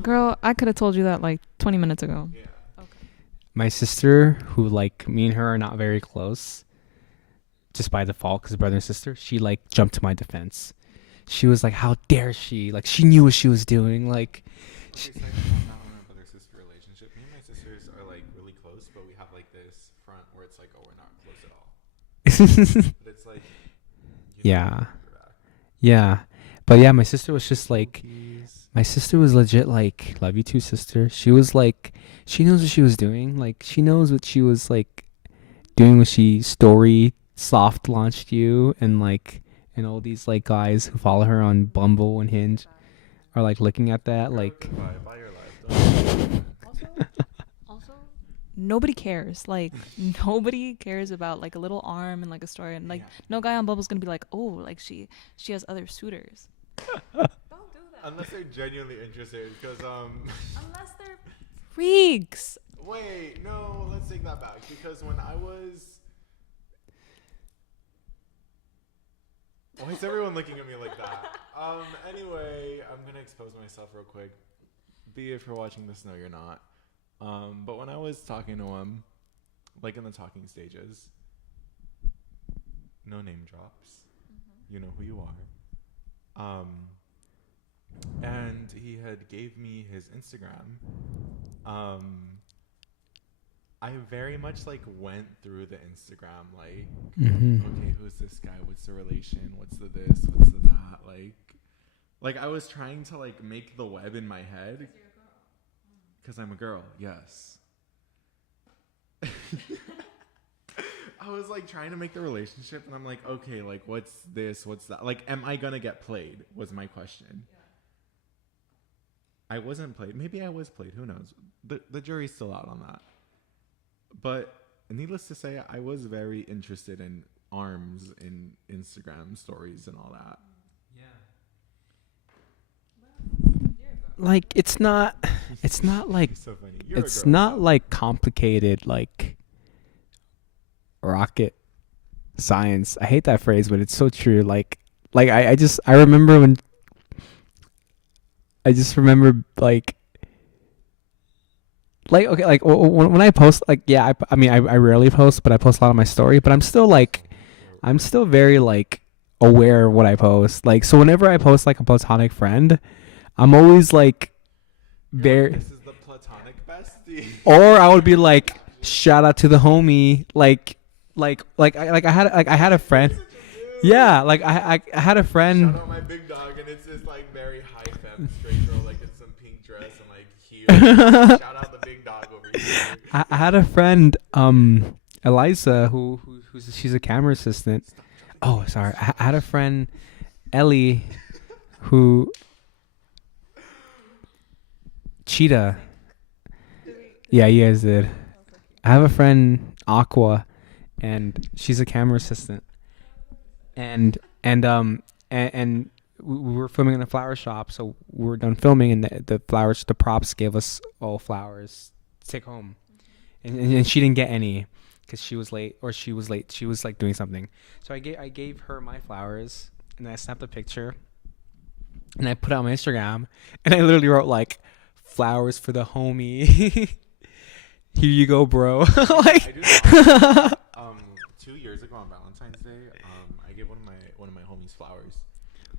girl, I could have told you that like 20 minutes ago. Yeah. Okay. My sister, who like me and her are not very close, just by default because brother and sister, she like jumped to my defense. She was like, "How dare she? Like she knew what she was doing. Like Okay, so I found out on my brother sister relationship. Me and my sisters are like really close, but we have like this front where it's like, oh, we're not close at all. But it's like, Yeah. Yeah. But yeah, my sister was just like, my sister was legit like, love you too, sister. She was like, she knows what she was doing. Like, she knows what she was like doing when she story soft launched you, and like, and all these like guys who follow her on Bumble and Hinge are like looking at that. Like, buy your life. Also, nobody cares. Like, nobody cares about like a little arm and like a story. And like, no guy on Bubble's gonna be like, oh, like she has other suitors. Don't do that. Unless they're genuinely interested, because Unless they're freaks. Wait, no, let's take that back. Because when I was, why is everyone looking at me like that? Anyway, I'm gonna expose myself real quick. Be if you're watching this, no, you're not. But when I was talking to him, like in the talking stages, no name drops. You know who you are. And he had gave me his Instagram. I very much like went through the Instagram, like, okay, who's this guy? What's the relation? What's the this? What's the that? Like I was trying to like make the web in my head. Because I'm a girl, yes. I was like trying to make the relationship, and I'm like, okay, like what's this? What's that? Like, am I gonna get played? Was my question. I wasn't played. Maybe I was played. Who knows? The jury's still out on that. But needless to say, I was very interested in arms in Instagram stories and all that. like it's not like So funny. it's not like complicated like rocket science. I hate that phrase, but it's so true. I remember when okay, like when I post, like, yeah, I mean, I rarely post, but I post a lot on my story, but I'm still very like aware of what I post. Like, so whenever I post like a platonic friend, I'm always like very, this is the platonic bestie. or I would be like, shout out to the homie, I had a friend. Yeah, like I had a friend. Shout out my big dog, and it's just like very high femme straight girl, like in some pink dress and like here. Shout out the big dog over here. I had a friend, Eliza, she's a camera assistant. Oh, sorry. I had a friend, Ellie, who Cheetah. Yeah, you guys did. I have a friend, Aqua, and she's a camera assistant. And we were filming in a flower shop, so we were done filming, and the props gave us all flowers to take home, and she didn't get any because she was late. She was like doing something. So I gave her my flowers, and I snapped a picture, and I put it on my Instagram, and I literally wrote like, flowers for the homie. Here you go, bro. Like, I do that. 2 years ago on Valentine's Day, I gave one of my homies flowers,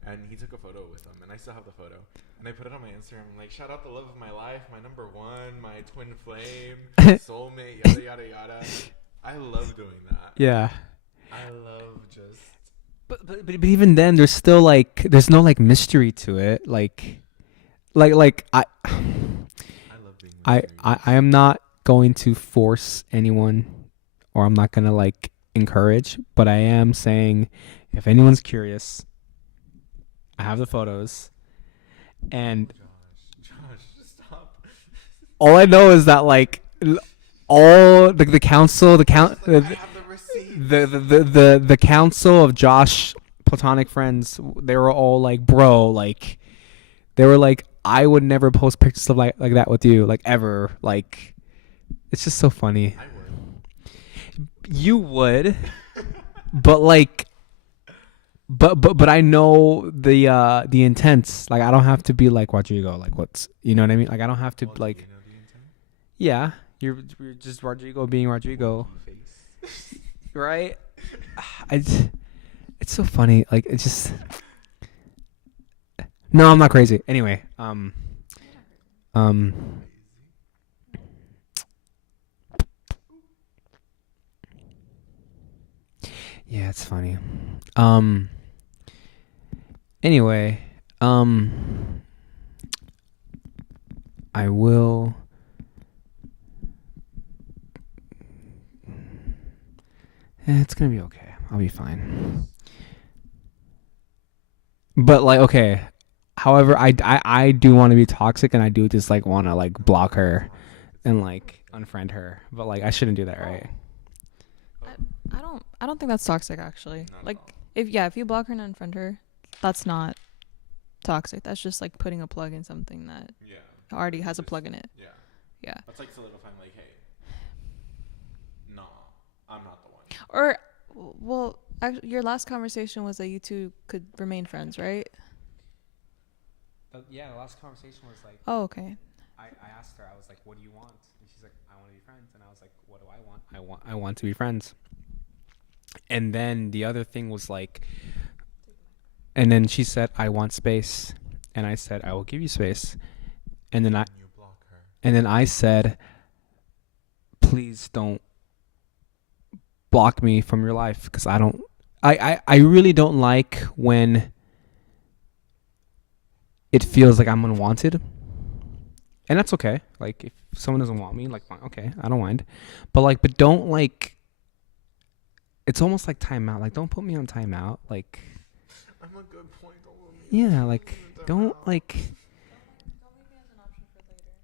and he took a photo with them, and I still have the photo, and I put it on my Instagram. I'm like, shout out the love of my life, my number one, my twin flame, soulmate, yada yada yada. I love doing that. yeah. I love just. But even then, there's still like, there's no like mystery to it. Like I love being. I am not going to force anyone, or I'm not gonna like encourage, but I am saying, if anyone's curious, I have the photos, and Josh, stop. all I know is that like all the council, I have the receipt. the council of Josh platonic friends, they were all like, bro, like they were like, I would never post pictures of like that with you, like ever. Like, it's just so funny. I would. You would, but like, but I know the intents. Like, I don't have to be like Rodrigo. Like, what's, you know what I mean? Like, I don't have to, Well, like, do you know the intent? yeah, you're just Rodrigo being Rodrigo, Face. right? It's so funny. Like, it's just. No, I'm not crazy. Anyway, Yeah, it's funny. Anyway, I will. It's gonna be okay. I'll be fine. But like, okay. However, I do want to be toxic, and I do just like want to like block her and like unfriend her. But like, I shouldn't do that, right? I don't think that's toxic actually. Not Like at all. if you block her and unfriend her, that's not toxic. That's just like putting a plug in something that Yeah. already has a plug in it. Yeah. Yeah. That's like solidifying, like, hey, no, I'm not the one. Or well, actually, your last conversation was that you two could remain friends, right? Yeah, the last conversation was like, Oh, okay. I asked her, I was like, what do you want? And she's like, I want to be friends. And I was like, what do I want? I want to be friends. And then the other thing was like, and then she said, I want space. And I said, I will give you space. And then You block her. and then I said, please don't block me from your life, because I really don't like when it feels like I'm unwanted. And that's okay. Like, if someone doesn't want me, like, fine, okay, I don't mind. But don't like. It's almost like timeout. Like, don't put me on timeout. Like, I'm a good point. Don't let me. yeah, like, don't like.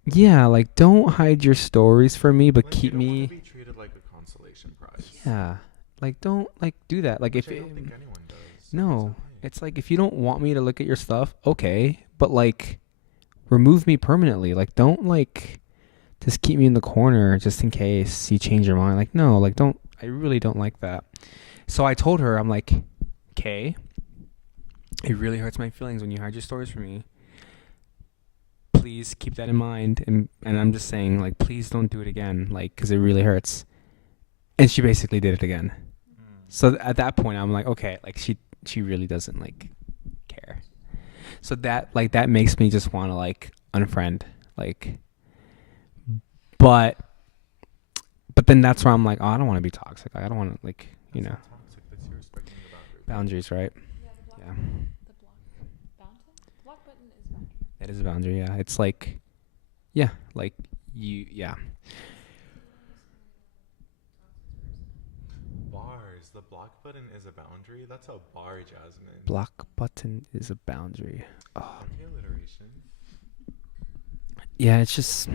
Yeah, like, don't hide your stories from me, but Like, keep you don't me. want to be treated like a consolation prize. Yeah, like, don't like do that. Like, Which if I it, don't think anyone does. no, it's like, if you don't want me to look at your stuff, okay, but like, remove me permanently. Like, don't like just keep me in the corner just in case you change your mind. Like, no, like, don't. I really don't like that. So I told her, I'm like, okay, it really hurts my feelings when you hide your stories from me. Please keep that in mind. And I'm just saying, like, please don't do it again, like, because it really hurts. And she basically did it again. So at that point, I'm like, okay, like, she really doesn't like care. So that makes me just want to like unfriend, like. But then that's where I'm like, oh, I don't want to be toxic. Like, I don't want to, like, you know, Toxic. That's you respecting the boundaries, right? Yeah. The block button is boundary. That is a boundary. Yeah, it's like, yeah, like yeah. Bars. The block button is a boundary. That's a bar, Jasmine. Block button is a boundary. Oh. Okay, alliteration. Yeah, it's just,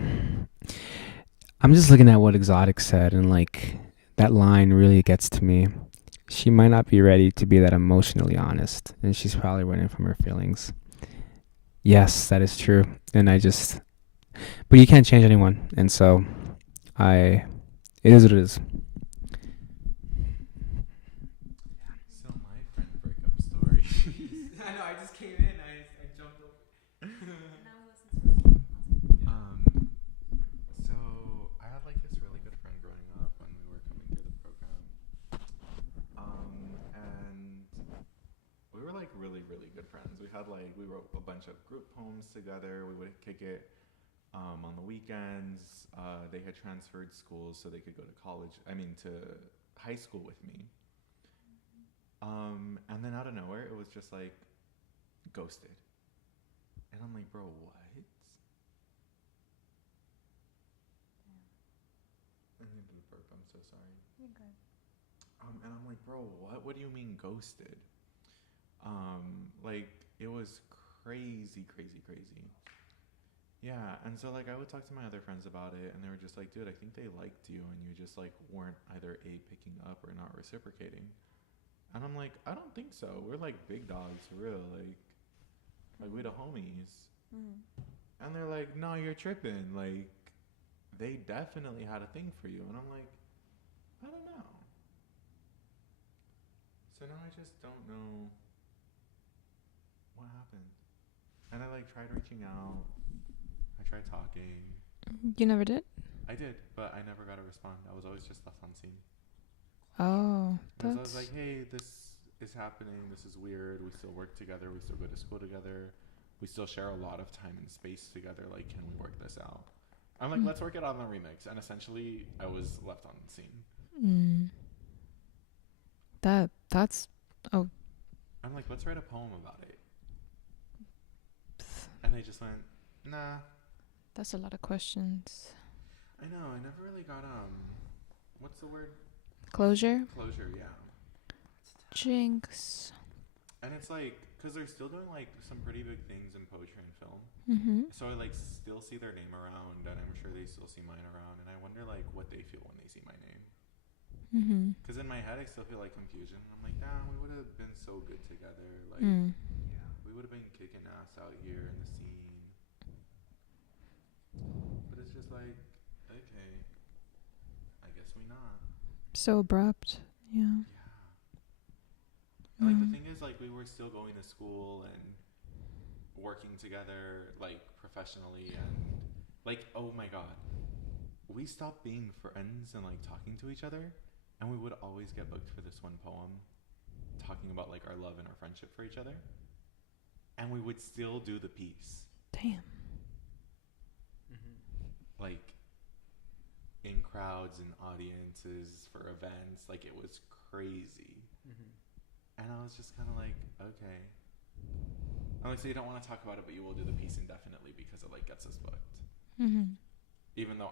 I'm just looking at what Exotic said, and like, that line really gets to me. She might not be ready to be that emotionally honest, and she's probably running from her feelings. Yes, that is true. And but you can't change anyone. And so it is what it is. So my friend breakup story. I know, I just came in, I jumped over. So I had like this really good friend growing up when we were coming through the program. And we were like really, really good friends. We wrote a bunch of group poems together. We would kick it on the weekends. They had transferred schools so they could go to to high school with me. And then out of nowhere, it was just like ghosted. And I'm like, bro, what? I needed a burp. I'm so sorry. You're good. And I'm like, bro, what? What do you mean ghosted? Like, it was crazy, crazy, crazy. Yeah, and so like I would talk to my other friends about it, and they were just like, dude, I think they liked you, and you just like weren't either A, picking up, or not reciprocating. And I'm like, I don't think so. We're like big dogs for real, like we the homies. And they're like, no, you're tripping. Like, they definitely had a thing for you. And I'm like, I don't know. So now I just don't know what happened. And I like tried reaching out. I tried talking. You never did? I did, but I never got a response. I was always just left on scene. Oh, So I that's was like, hey, this is happening. This is weird. We still work together. We still go to school together. we still share a lot of time and space together. Like, can we work this out? I'm like, let's work it out on the remix. And essentially, I was left on the scene. That's oh. I'm like, let's write a poem about it. And they just went, nah. That's a lot of questions. I know. I never really got what's the word? Closure. Closure. Yeah. Jinx. And it's like, because they're still doing like some pretty big things in poetry and film. So I like still see their name around, and I'm sure they still see mine around, and I wonder like what they feel when they see my name. Because in my head, I still feel like confusion. I'm like, nah, we would have been so good together. Like, we would have been kicking ass out here in the scene. But it's just like, okay, I guess we not. So abrupt. Yeah. And like the thing is, like, we were still going to school and working together, like, professionally, and like, oh my god, we stopped being friends and like talking to each other, and we would always get booked for this one poem talking about like our love and our friendship for each other, and we would still do the piece. Damn. Like, in crowds and audiences for events, like, it was crazy. And I was just kind of like, okay. I'm like, so you don't want to talk about it, but you will do the piece indefinitely because it like gets us booked. Even though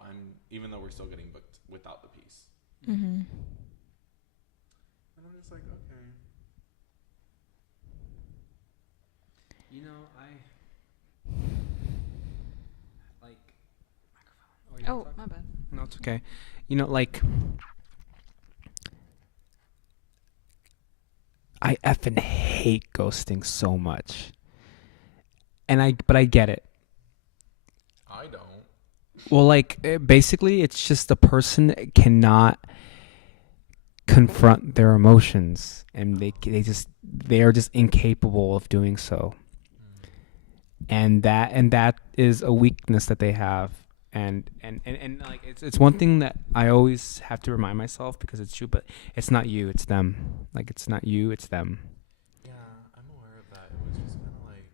we're still getting booked without the piece. And I'm just like, okay. You know, Oh, my bad. No, it's okay. You know, like, I effing hate ghosting so much. But I get it. I don't. Well, like, basically, it's just the person cannot confront their emotions, and they are just incapable of doing so. And that is a weakness that they have. And like, it's one thing that I always have to remind myself, because it's true, but it's not you, it's them. Like, it's not you, it's them. Yeah, I'm aware of that. It was just kind of like,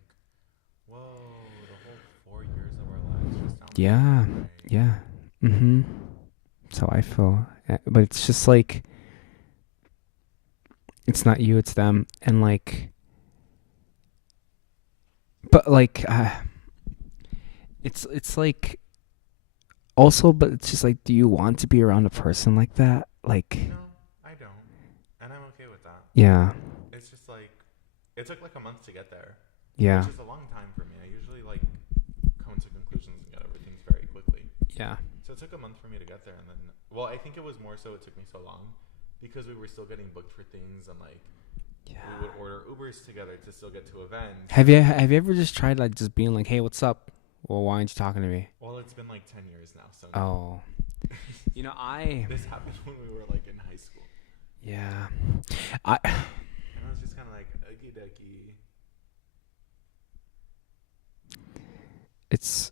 whoa, the whole 4 years of our lives just down the Yeah, drain. yeah. So I feel, but it's just like, it's not you, it's them. And like, but like, it's like, also, but it's just like, do you want to be around a person like that? Like, No, I don't. And I'm okay with that. yeah, It's just like, it took like a month to get there. yeah, Which is a long time for me. I usually like come to conclusions and get everything very quickly. yeah, So it took a month for me to get there, and then, well, I think it was more so it took me so long because we were still getting booked for things, and like, we would order Ubers together to still get to events. Have you ever just tried like just being like, hey, what's up? Well, why aren't you talking to me? Well, it's been like 10 years now, so. Oh, you know, This happened when we were like in high school. Yeah, And I was just kind of like, okie dokie. it's.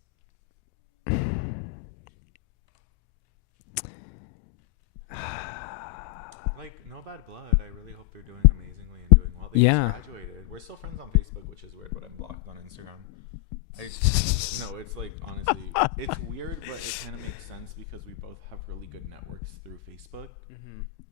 Like, no bad blood. I really hope they're doing amazingly and doing well. They Yeah. just graduated. We're still friends on Facebook, which is weird, but I'm blocked on Instagram. No, it's like, honestly, it's weird, but it kind of makes sense because we both have really good networks through Facebook.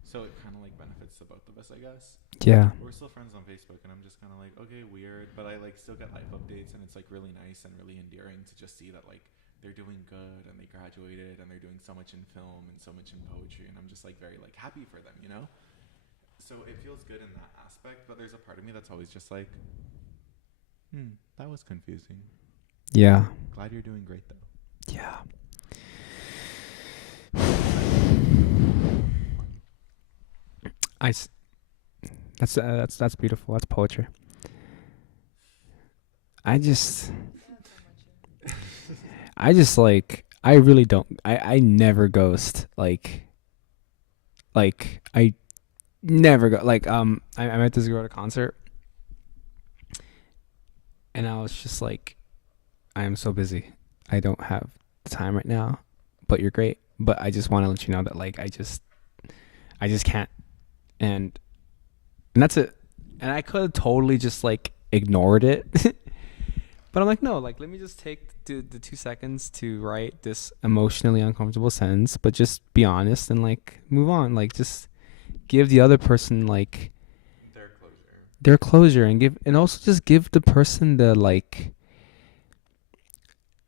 So it kind of like benefits the both of us, I guess. Yeah. We're still friends on Facebook, and I'm just kind of like, okay, weird, but I like still get life updates, and it's like really nice and really endearing to just see that like they're doing good and they graduated and they're doing so much in film and so much in poetry, and I'm just like very like happy for them, you know? So it feels good in that aspect, but there's a part of me that's always just like, that was confusing. Yeah. Glad you're doing great though. Yeah. That's beautiful. That's poetry. I just like, I really don't. I never ghost. Like I never go. Like, I met this girl at a concert, and I was just like, I am so busy. I don't have the time right now, but you're great. But I just want to let you know that like, I just can't. And that's it. And I could have totally just like ignored it. But I'm like, no, like, let me just take the 2 seconds to write this emotionally uncomfortable sentence, but just be honest and, like, move on. Like, just give the other person, like, their closure and also just give the person the, like,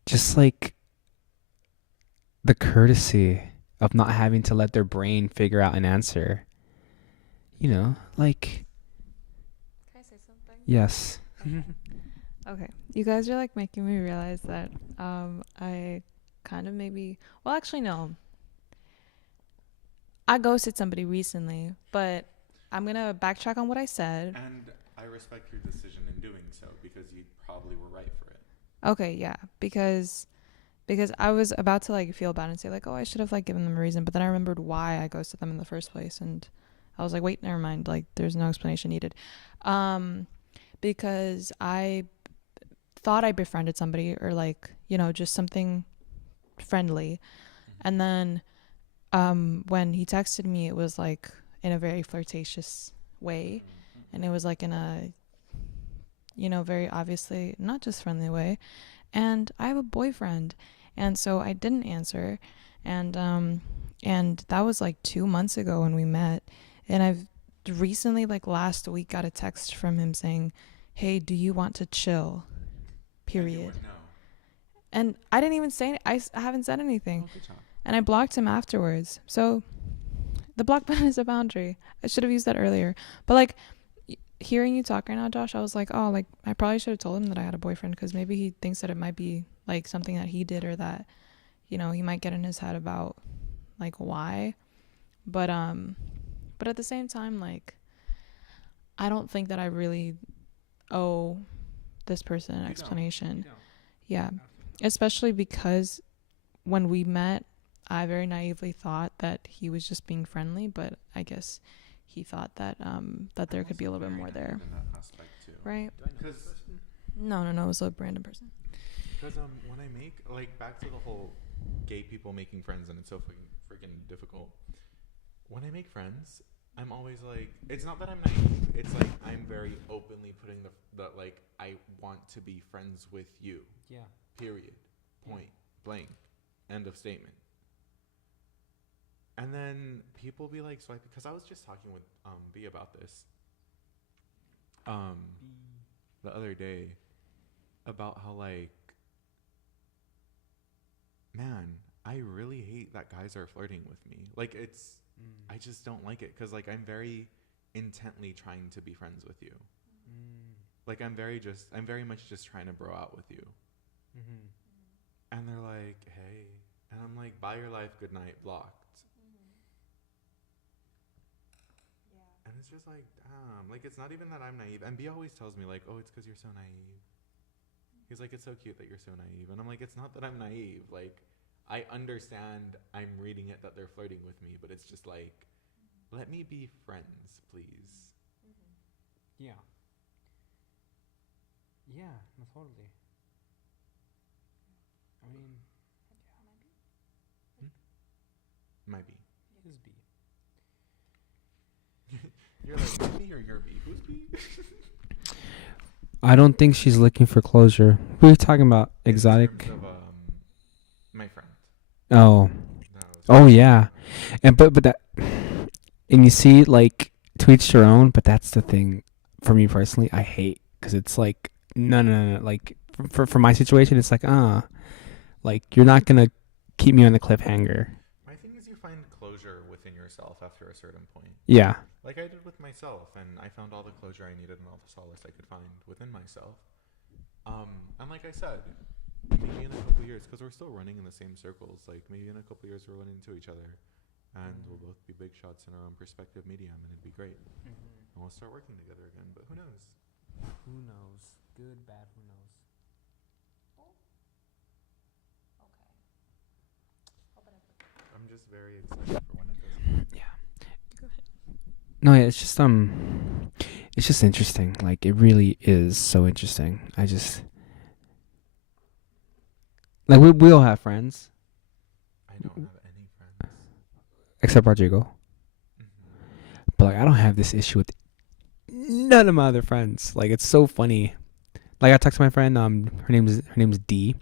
just, like, the courtesy of not having to let their brain figure out an answer. You know, like, Can I say something? yes. Okay. You guys are like making me realize that I kind of maybe, well, actually no. I ghosted somebody recently, but I'm going to backtrack on what I said. And I respect your decision in doing so because you probably were right for it. Okay, yeah, because I was about to like feel bad and say like, oh, I should have like given them a reason, but then I remembered why I ghosted them in the first place, and I was like, wait, never mind, like there's no explanation needed. Because I thought I befriended somebody or like, you know, just something friendly. And then when he texted me, it was like in a very flirtatious way, and it was like in a, you know, very obviously not just friendly way. And I have a boyfriend, and so I didn't answer, and that was like 2 months ago when we met, and I've recently, like last week, got a text from him saying, hey, do you want to chill, period. And I didn't even say, I haven't said anything. Oh, good job. And I blocked him afterwards. So the block button is a boundary. I should have used that earlier. But like hearing you talk right now, Josh, I was like, oh, like I probably should have told him that I had a boyfriend, because maybe he thinks that it might be like something that he did, or that, you know, he might get in his head about like why. But at the same time, like I don't think that I really owe this person an explanation. You don't. Yeah. Especially because when we met, I very naively thought that he was just being friendly, but I guess he thought that that there could be a little bit more there. In that aspect too. Right? Do I know this person? No, it was a random person. Because when I make, like, back to the whole gay people making friends and it's so freaking difficult. When I make friends, I'm always like, it's not that I'm naive. It's like I'm very openly putting the like, I want to be friends with you. Yeah. Period. Point blank. End of statement. And then people be like, swipe, because I was just talking with B about this the other day, about how, like, man, I really hate that guys are flirting with me. Like, it's I just don't like it, because like I'm very intently trying to be friends with you. Like I'm very much just trying to bro out with you. And they're like, hey, and I'm like, bye your life, good night, blocked. And it's just like, damn, like it's not even that I'm naive. And B always tells me like, oh, it's because you're so naive. He's like, it's so cute that you're so naive. And I'm like, it's not that I'm naive. Like, I understand I'm reading it that they're flirting with me, but it's just like, let me be friends, please. Yeah. Yeah, no, totally. I mean, My B. his B. You're like, me or your B? Who's B? I don't think she's looking for closure. Who are you talking about? Exotic? In terms of, my friend. Oh. That was Oh, yeah. And but that, and you see, like, to each their own, but that's the thing for me personally, I hate, because it's like, no. Like, for my situation, it's like, like, you're not going to keep me on the cliffhanger. My thing is you find closure within yourself after a certain point. Yeah. Like I did with myself, and I found all the closure I needed and all the solace I could find within myself. And like I said, maybe in a couple years, because we're still running in the same circles, like maybe in a couple years we're running into each other, and we'll both be big shots in our own perspective medium, and it'd be great. And we'll start working together again, but who knows? Who knows? Good, bad, who knows? I'm just very excited for when it does. Yeah. No, yeah, it's just interesting. Like, it really is so interesting. I just, like, we all have friends, I don't have any friends. except Rodrigo. But, like, I don't have this issue with none of my other friends. Like, it's so funny Like I talked to my friend. Her name's D.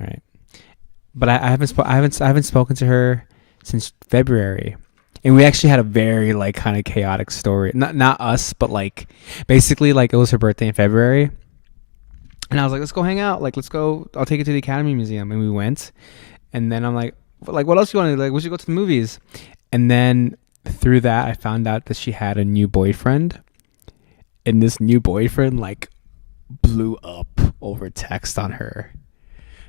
All right, but I haven't spoken to her since February, and we actually had a very like kind of chaotic story. Not us, but like basically like it was her birthday in February, and I was like, let's go hang out. Like let's go. I'll take you to the Academy Museum, and we went. And then I'm like, what else you want to do? Like, we should go to the movies. And then through that, I found out that she had a new boyfriend, and this new boyfriend like blew up over text on her.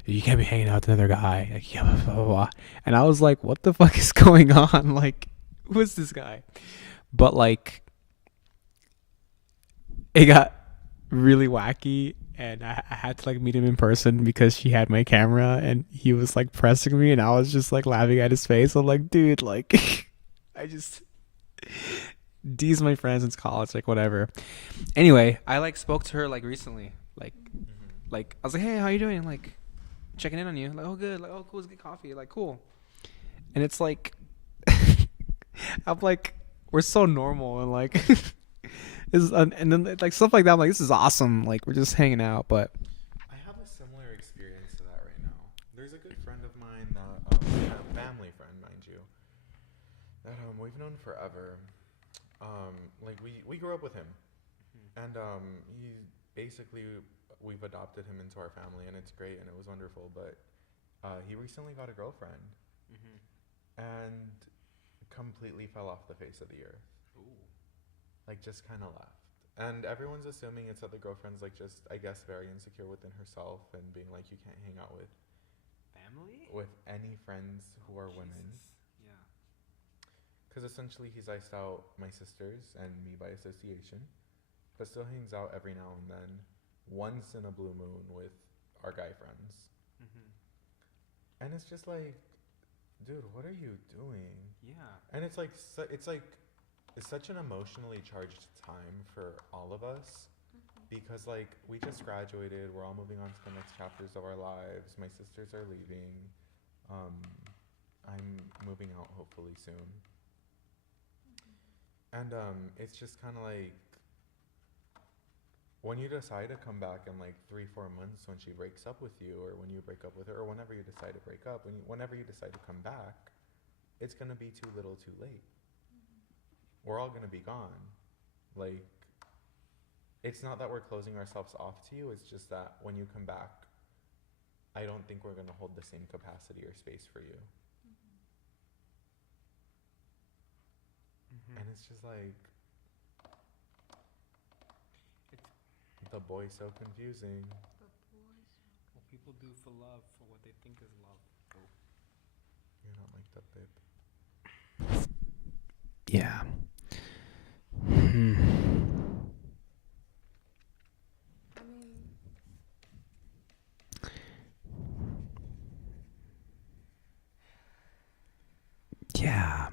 You can't be hanging out with another guy. Like, yeah, blah, blah, blah. And I was like, what the fuck is going on? Like, who is this guy? But like, it got really wacky, and I had to like meet him in person because she had my camera, and he was like pressing me, and I was just like laughing at his face. I'm like, dude, like, I just D's my friend since college, like whatever. Anyway, I like spoke to her like recently, like I was like, hey, how you doing? Like checking in on you. Like, oh good. Like, oh cool, let's get coffee. Like cool. And it's like, I'm like, we're so normal and like. And then like stuff like that. I'm like, this is awesome. Like we're just hanging out, but I have a similar experience to that right now. There's a good friend of mine that, a family friend, mind you, that we've known forever. Like we grew up with him, and he basically we've adopted him into our family, and it's great, and it was wonderful. But he recently got a girlfriend, and completely fell off the face of the earth. Like just kind of left. And everyone's assuming it's that the girlfriend's like just, I guess, very insecure within herself and being like, you can't hang out with family with any friends who are women. Yeah. Because essentially he's iced out my sisters and me by association, but still hangs out every now and then, once in a blue moon with our guy friends. And it's just like, dude, what are you doing? Yeah. And it's like, it's such an emotionally charged time for all of us because like we just graduated, we're all moving on to the next chapters of our lives. My sisters are leaving. I'm moving out hopefully soon. And it's just kind of like when you decide to come back in like 3-4 months when she breaks up with you, or when you break up with her, or whenever you decide to break up, whenever you decide to come back, it's gonna be too little too late. We're all going to be gone. Like, it's not that we're closing ourselves off to you. It's just that when you come back, I don't think we're going to hold the same capacity or space for you. And it's just like, the boy's so confusing. What people do for love, for what they think is love. You're not like that, babe. Yeah. Yeah.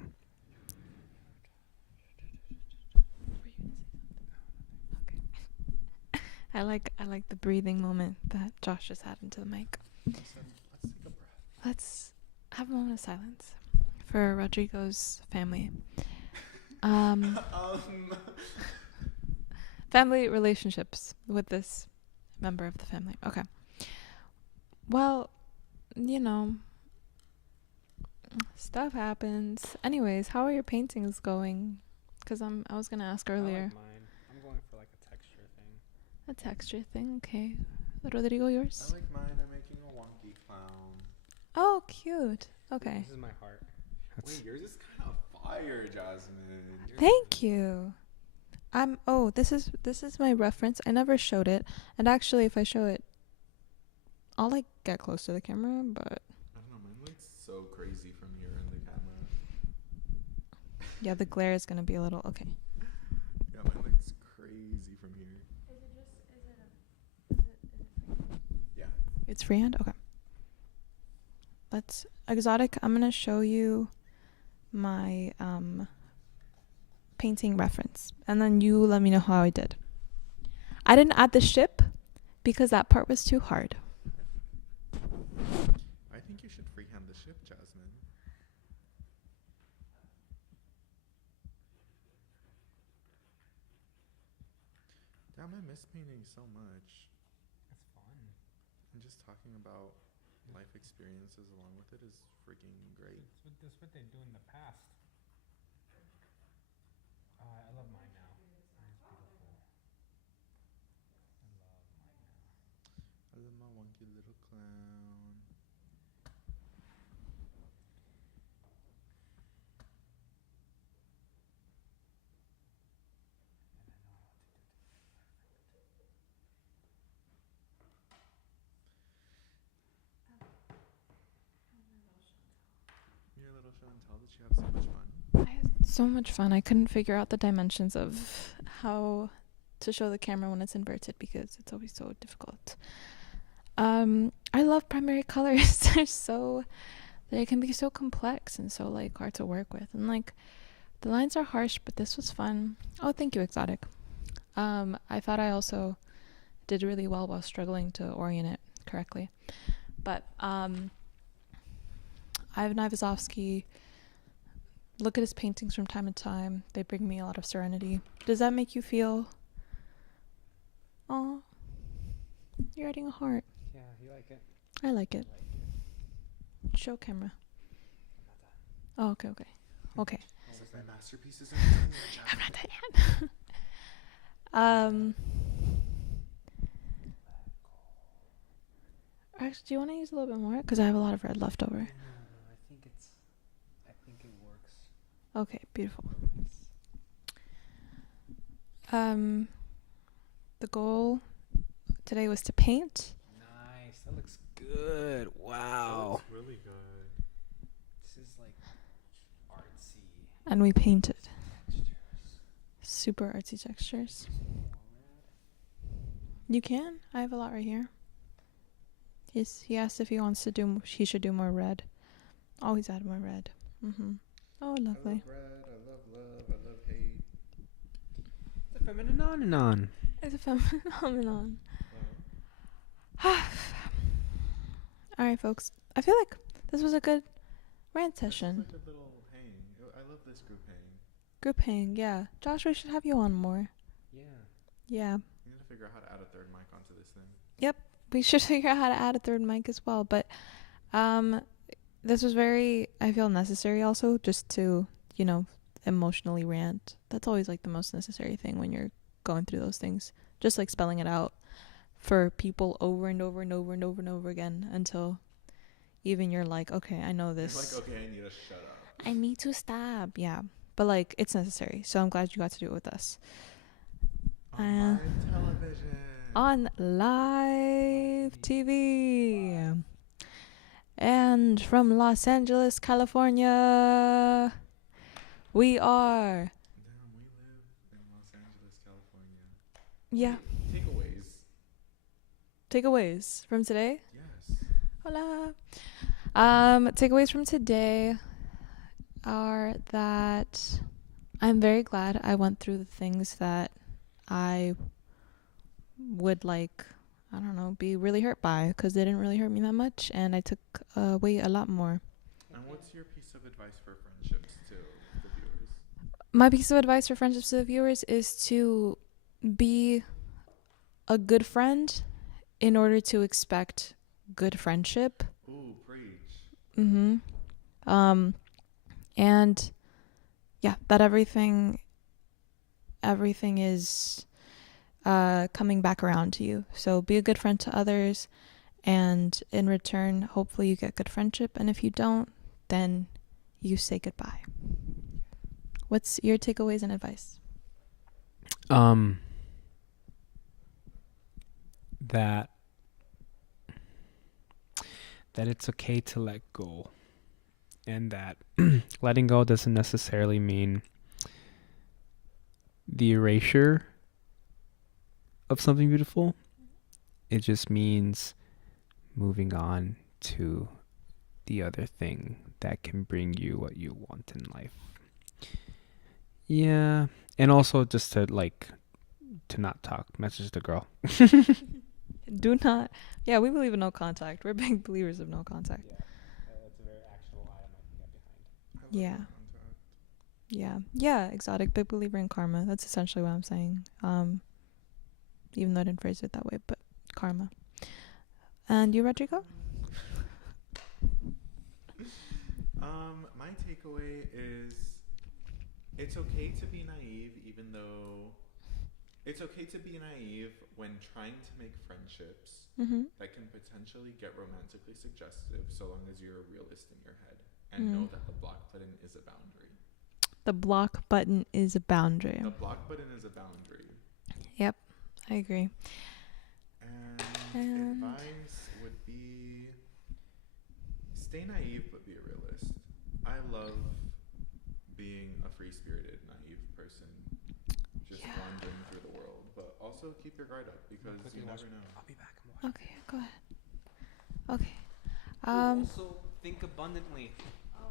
I like the breathing moment that Josh just had into the mic. Let's take a breath. Let's have a moment of silence for Rodrigo's family. Family relationships with this member of the family. Okay. Well, you know, stuff happens. Anyways, how are your paintings going? Because I was gonna ask earlier. I like mine. I'm going for like a texture thing. A texture thing, okay. Rodrigo, yours? I like mine. I'm making a wonky clown. Oh, cute. Okay. This is my heart. Wait, yours is kind of fire, Jasmine. Thank you. This is my reference. I never showed it. And actually, if I show it, I'll like get close to the camera, but I don't know, mine looks so crazy from here in the camera. yeah, the glare is gonna be a little okay. Yeah, mine looks crazy from here. Yeah. It's freehand? Okay. Let's exotic. I'm gonna show you my painting reference, and then you let me know how I did. I didn't add the ship because that part was too hard. I think you should freehand the ship, Jasmine. Damn, I miss painting so much. And just talking about life experiences along with it is freaking great. That's what they do in the past. I love mine now. Mine's beautiful. I love mine now. I love my wonky little clown. Your little show and tell that you have so much fun. I had so much fun. I couldn't figure out the dimensions of how to show the camera when it's inverted because it's always so difficult. I love primary colors. They can be so complex and so like hard to work with. And like the lines are harsh, but this was fun. Oh, thank you, Exotic. I thought I also did really well while struggling to orient it correctly. But Ivan Ivazovsky, look at his paintings from time to time. They bring me a lot of serenity. Does that make you feel? Oh, you're adding a heart. Yeah, you like it? I like it. Show camera. Oh, okay. This is my masterpieces. I'm not that yet. Actually, do you want to use a little bit more? Because I have a lot of red left over. No, I think it works. Okay, beautiful. The goal today was to paint. Nice. That looks good. Wow. That's really good. This is like artsy And we painted. textures. Super artsy textures. You can. I have a lot right here. He asked if he should do more red. Always add more red. Oh, lovely. I love red. I love love. I love hate. It's a phenomenon. It's a phenomenon. Alright, folks. I feel like this was a good rant session. It's like a little hang. I love this group hang. Group hang, yeah. Josh, we should have you on more. Yeah. We need to figure out how to add a third mic onto this thing. We should figure out how to add a third mic as well. But this was I feel necessary also, just to, emotionally rant. That's always like the most necessary thing when you're going through those things. Just like spelling it out for people over and over and over and over and over again until even you're like, okay, I know this. It's like, okay, I need to shut up. I need to stop. Yeah. But like, it's necessary. So I'm glad you got to do it with us. On live television. On live TV. And from Los Angeles, California, we are. Damn, we live in Los Angeles, California. Yeah. Takeaways from today? Yes. Hola. Takeaways from today are that I'm very glad I went through the things that I would be really hurt by, because they didn't really hurt me that much, and I took away a lot more. And what's your piece of advice for friendships to the viewers? My piece of advice for friendships to the viewers is to be a good friend in order to expect good friendship. Ooh, preach. And yeah, that everything is coming back around to you. So be a good friend to others, and in return, hopefully you get good friendship. And if you don't, then you say goodbye. What's your takeaways and advice? That it's okay to let go, and that letting go doesn't necessarily mean the erasure of something beautiful. It just means moving on to the other thing that can bring you what you want in life. Yeah. And also just to not talk. Message the girl. Do not. Yeah, we believe in no contact. We're big believers of no contact. Yeah. That's a very actionable item I can get behind. Yeah. Yeah, Exotic. Big believer in karma. That's essentially what I'm saying. Even though I didn't phrase it that way, but karma. And you, Rodrigo? My takeaway is it's okay to be naive, even though it's okay to be naive when trying to make friendships Mm-hmm. that can potentially get romantically suggestive, so long as you're a realist in your head and know that the block button is a boundary. The block button is a boundary. The block button is a boundary. Yep, I agree. And advice would be stay naive but be a realist. I love being a free-spirited, naive person, just wandering through the world. But also keep your guard up because you never know. I'll be back. I'm Okay, go ahead. Okay. Also, think abundantly.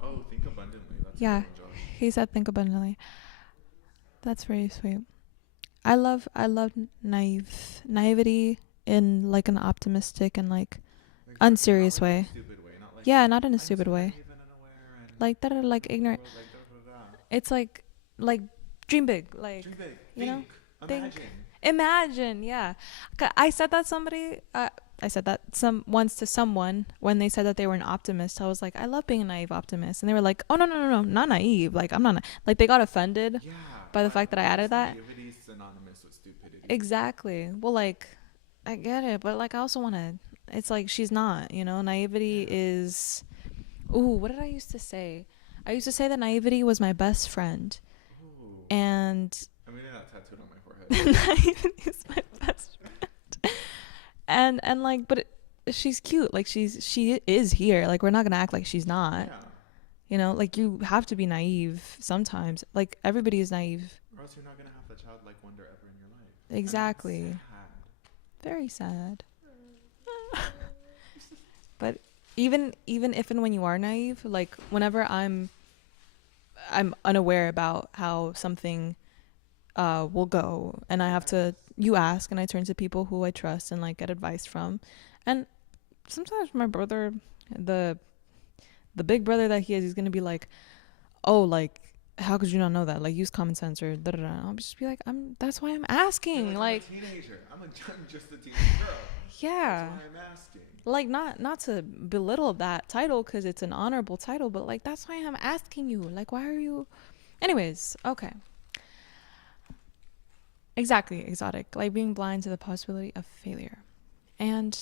Oh, think abundantly. That's Yeah. a good one, Josh. He said think abundantly. That's very sweet. I love naivety in like an optimistic and like unserious not like way. in a stupid way. Not like, Yeah, not in a I'm stupid so way. naive and unaware and Like that are like ignorant. world, like, da, da, da, da. It's like dream big. Like Dream big. you know, Think. think. Imagine. imagine. Yeah, I said that I said that once to someone when they said that they were an optimist. I was like, I love being a naive optimist, and they were like, oh no, not naive. Like I'm not like they got offended Yeah. by the fact that I added that. Naivety is synonymous with stupidity. Exactly. Well, like I get it, but like I also want to. It's like she's not. You know, naivety is. Ooh, what did I used to say? I used to say that naivety was my best friend, Ooh. and I'm getting that tattooed on my forehead. naivety is my best friend. And like, but she's cute. Like she is here. Like we're not gonna act like she's not. Yeah. You know, like you have to be naive sometimes. Like everybody is naive. Or else you're not gonna have the childlike wonder ever in your life. And it's Exactly. sad. Very sad. But even if and when you are naive, like whenever I'm unaware about how something will go, and I have to you ask, and I turn to people who I trust and like get advice from, and sometimes my brother, the big brother that he is, he's gonna be like, oh, like how could you not know that? Like use common sense or da da da. I'll just be like, that's why I'm asking. You're Like I'm a teenager. I'm just a teenage girl. yeah. That's why I'm asking. Like not to belittle that title because it's an honorable title, but like that's why I'm asking you. Like why are you? Anyways, okay. Exactly, exotic. Like being blind to the possibility of failure. And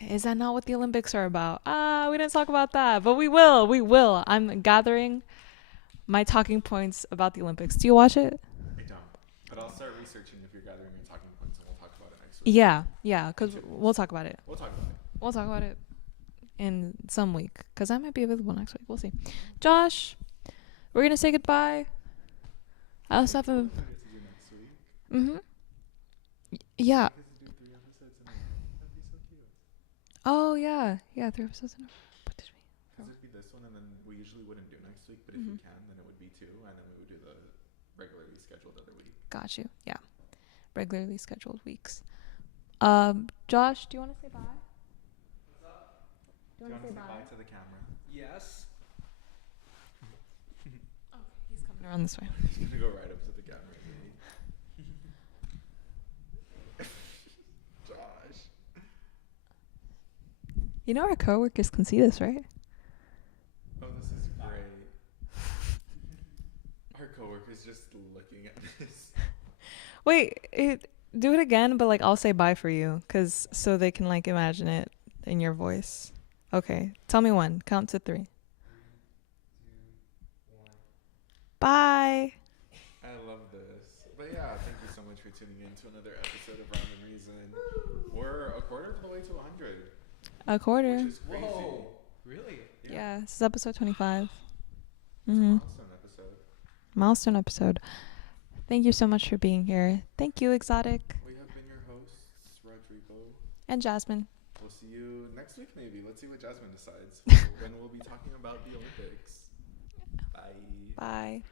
is that not what the Olympics are about? We didn't talk about that, but we will. We will. I'm gathering my talking points about the Olympics. Do you watch it? I don't. But I'll start researching if you're gathering your talking points and we'll talk about it next week. Yeah, because we'll talk about it. We'll talk about it. We'll talk about it in some week because I might be available next week. We'll see. Josh, we're gonna say goodbye. I also have a. What do we get to do next week? Yeah. We get to do 3 episodes in a row. That'd be so cute. Oh yeah. 3 episodes in a row. What did we? Because it'd be this one, and then we usually wouldn't do next week. But if we can, then it would be 2, and then we would do the regularly scheduled other week. Got you. Yeah. Regularly scheduled weeks. Josh, do you want to say bye? What's up? Do you want to say bye? to the camera? Yes. He's coming around this way. He's gonna go right up to the camera. Josh. You know our coworkers can see this, right? Oh, this is great. Our coworker's just looking at this. Wait, do it again, but like I'll say bye for you, so they can like imagine it in your voice. Okay, tell me when. Count to 3. 3, 2, 1. Bye. I love this. But yeah, thank you so much for tuning in to another episode of Rhyme and Reason. We're a quarter of the way to 100, A quarter. which is crazy. Whoa. Really? Yeah, this is episode 25. It's a milestone episode. Milestone episode. Thank you so much for being here. Thank you, Exotic We have been your hosts, Rodrigo. and Jasmine. We'll see you next week, maybe. Let's see what Jasmine decides when we'll be talking about the Olympics. Bye. Bye.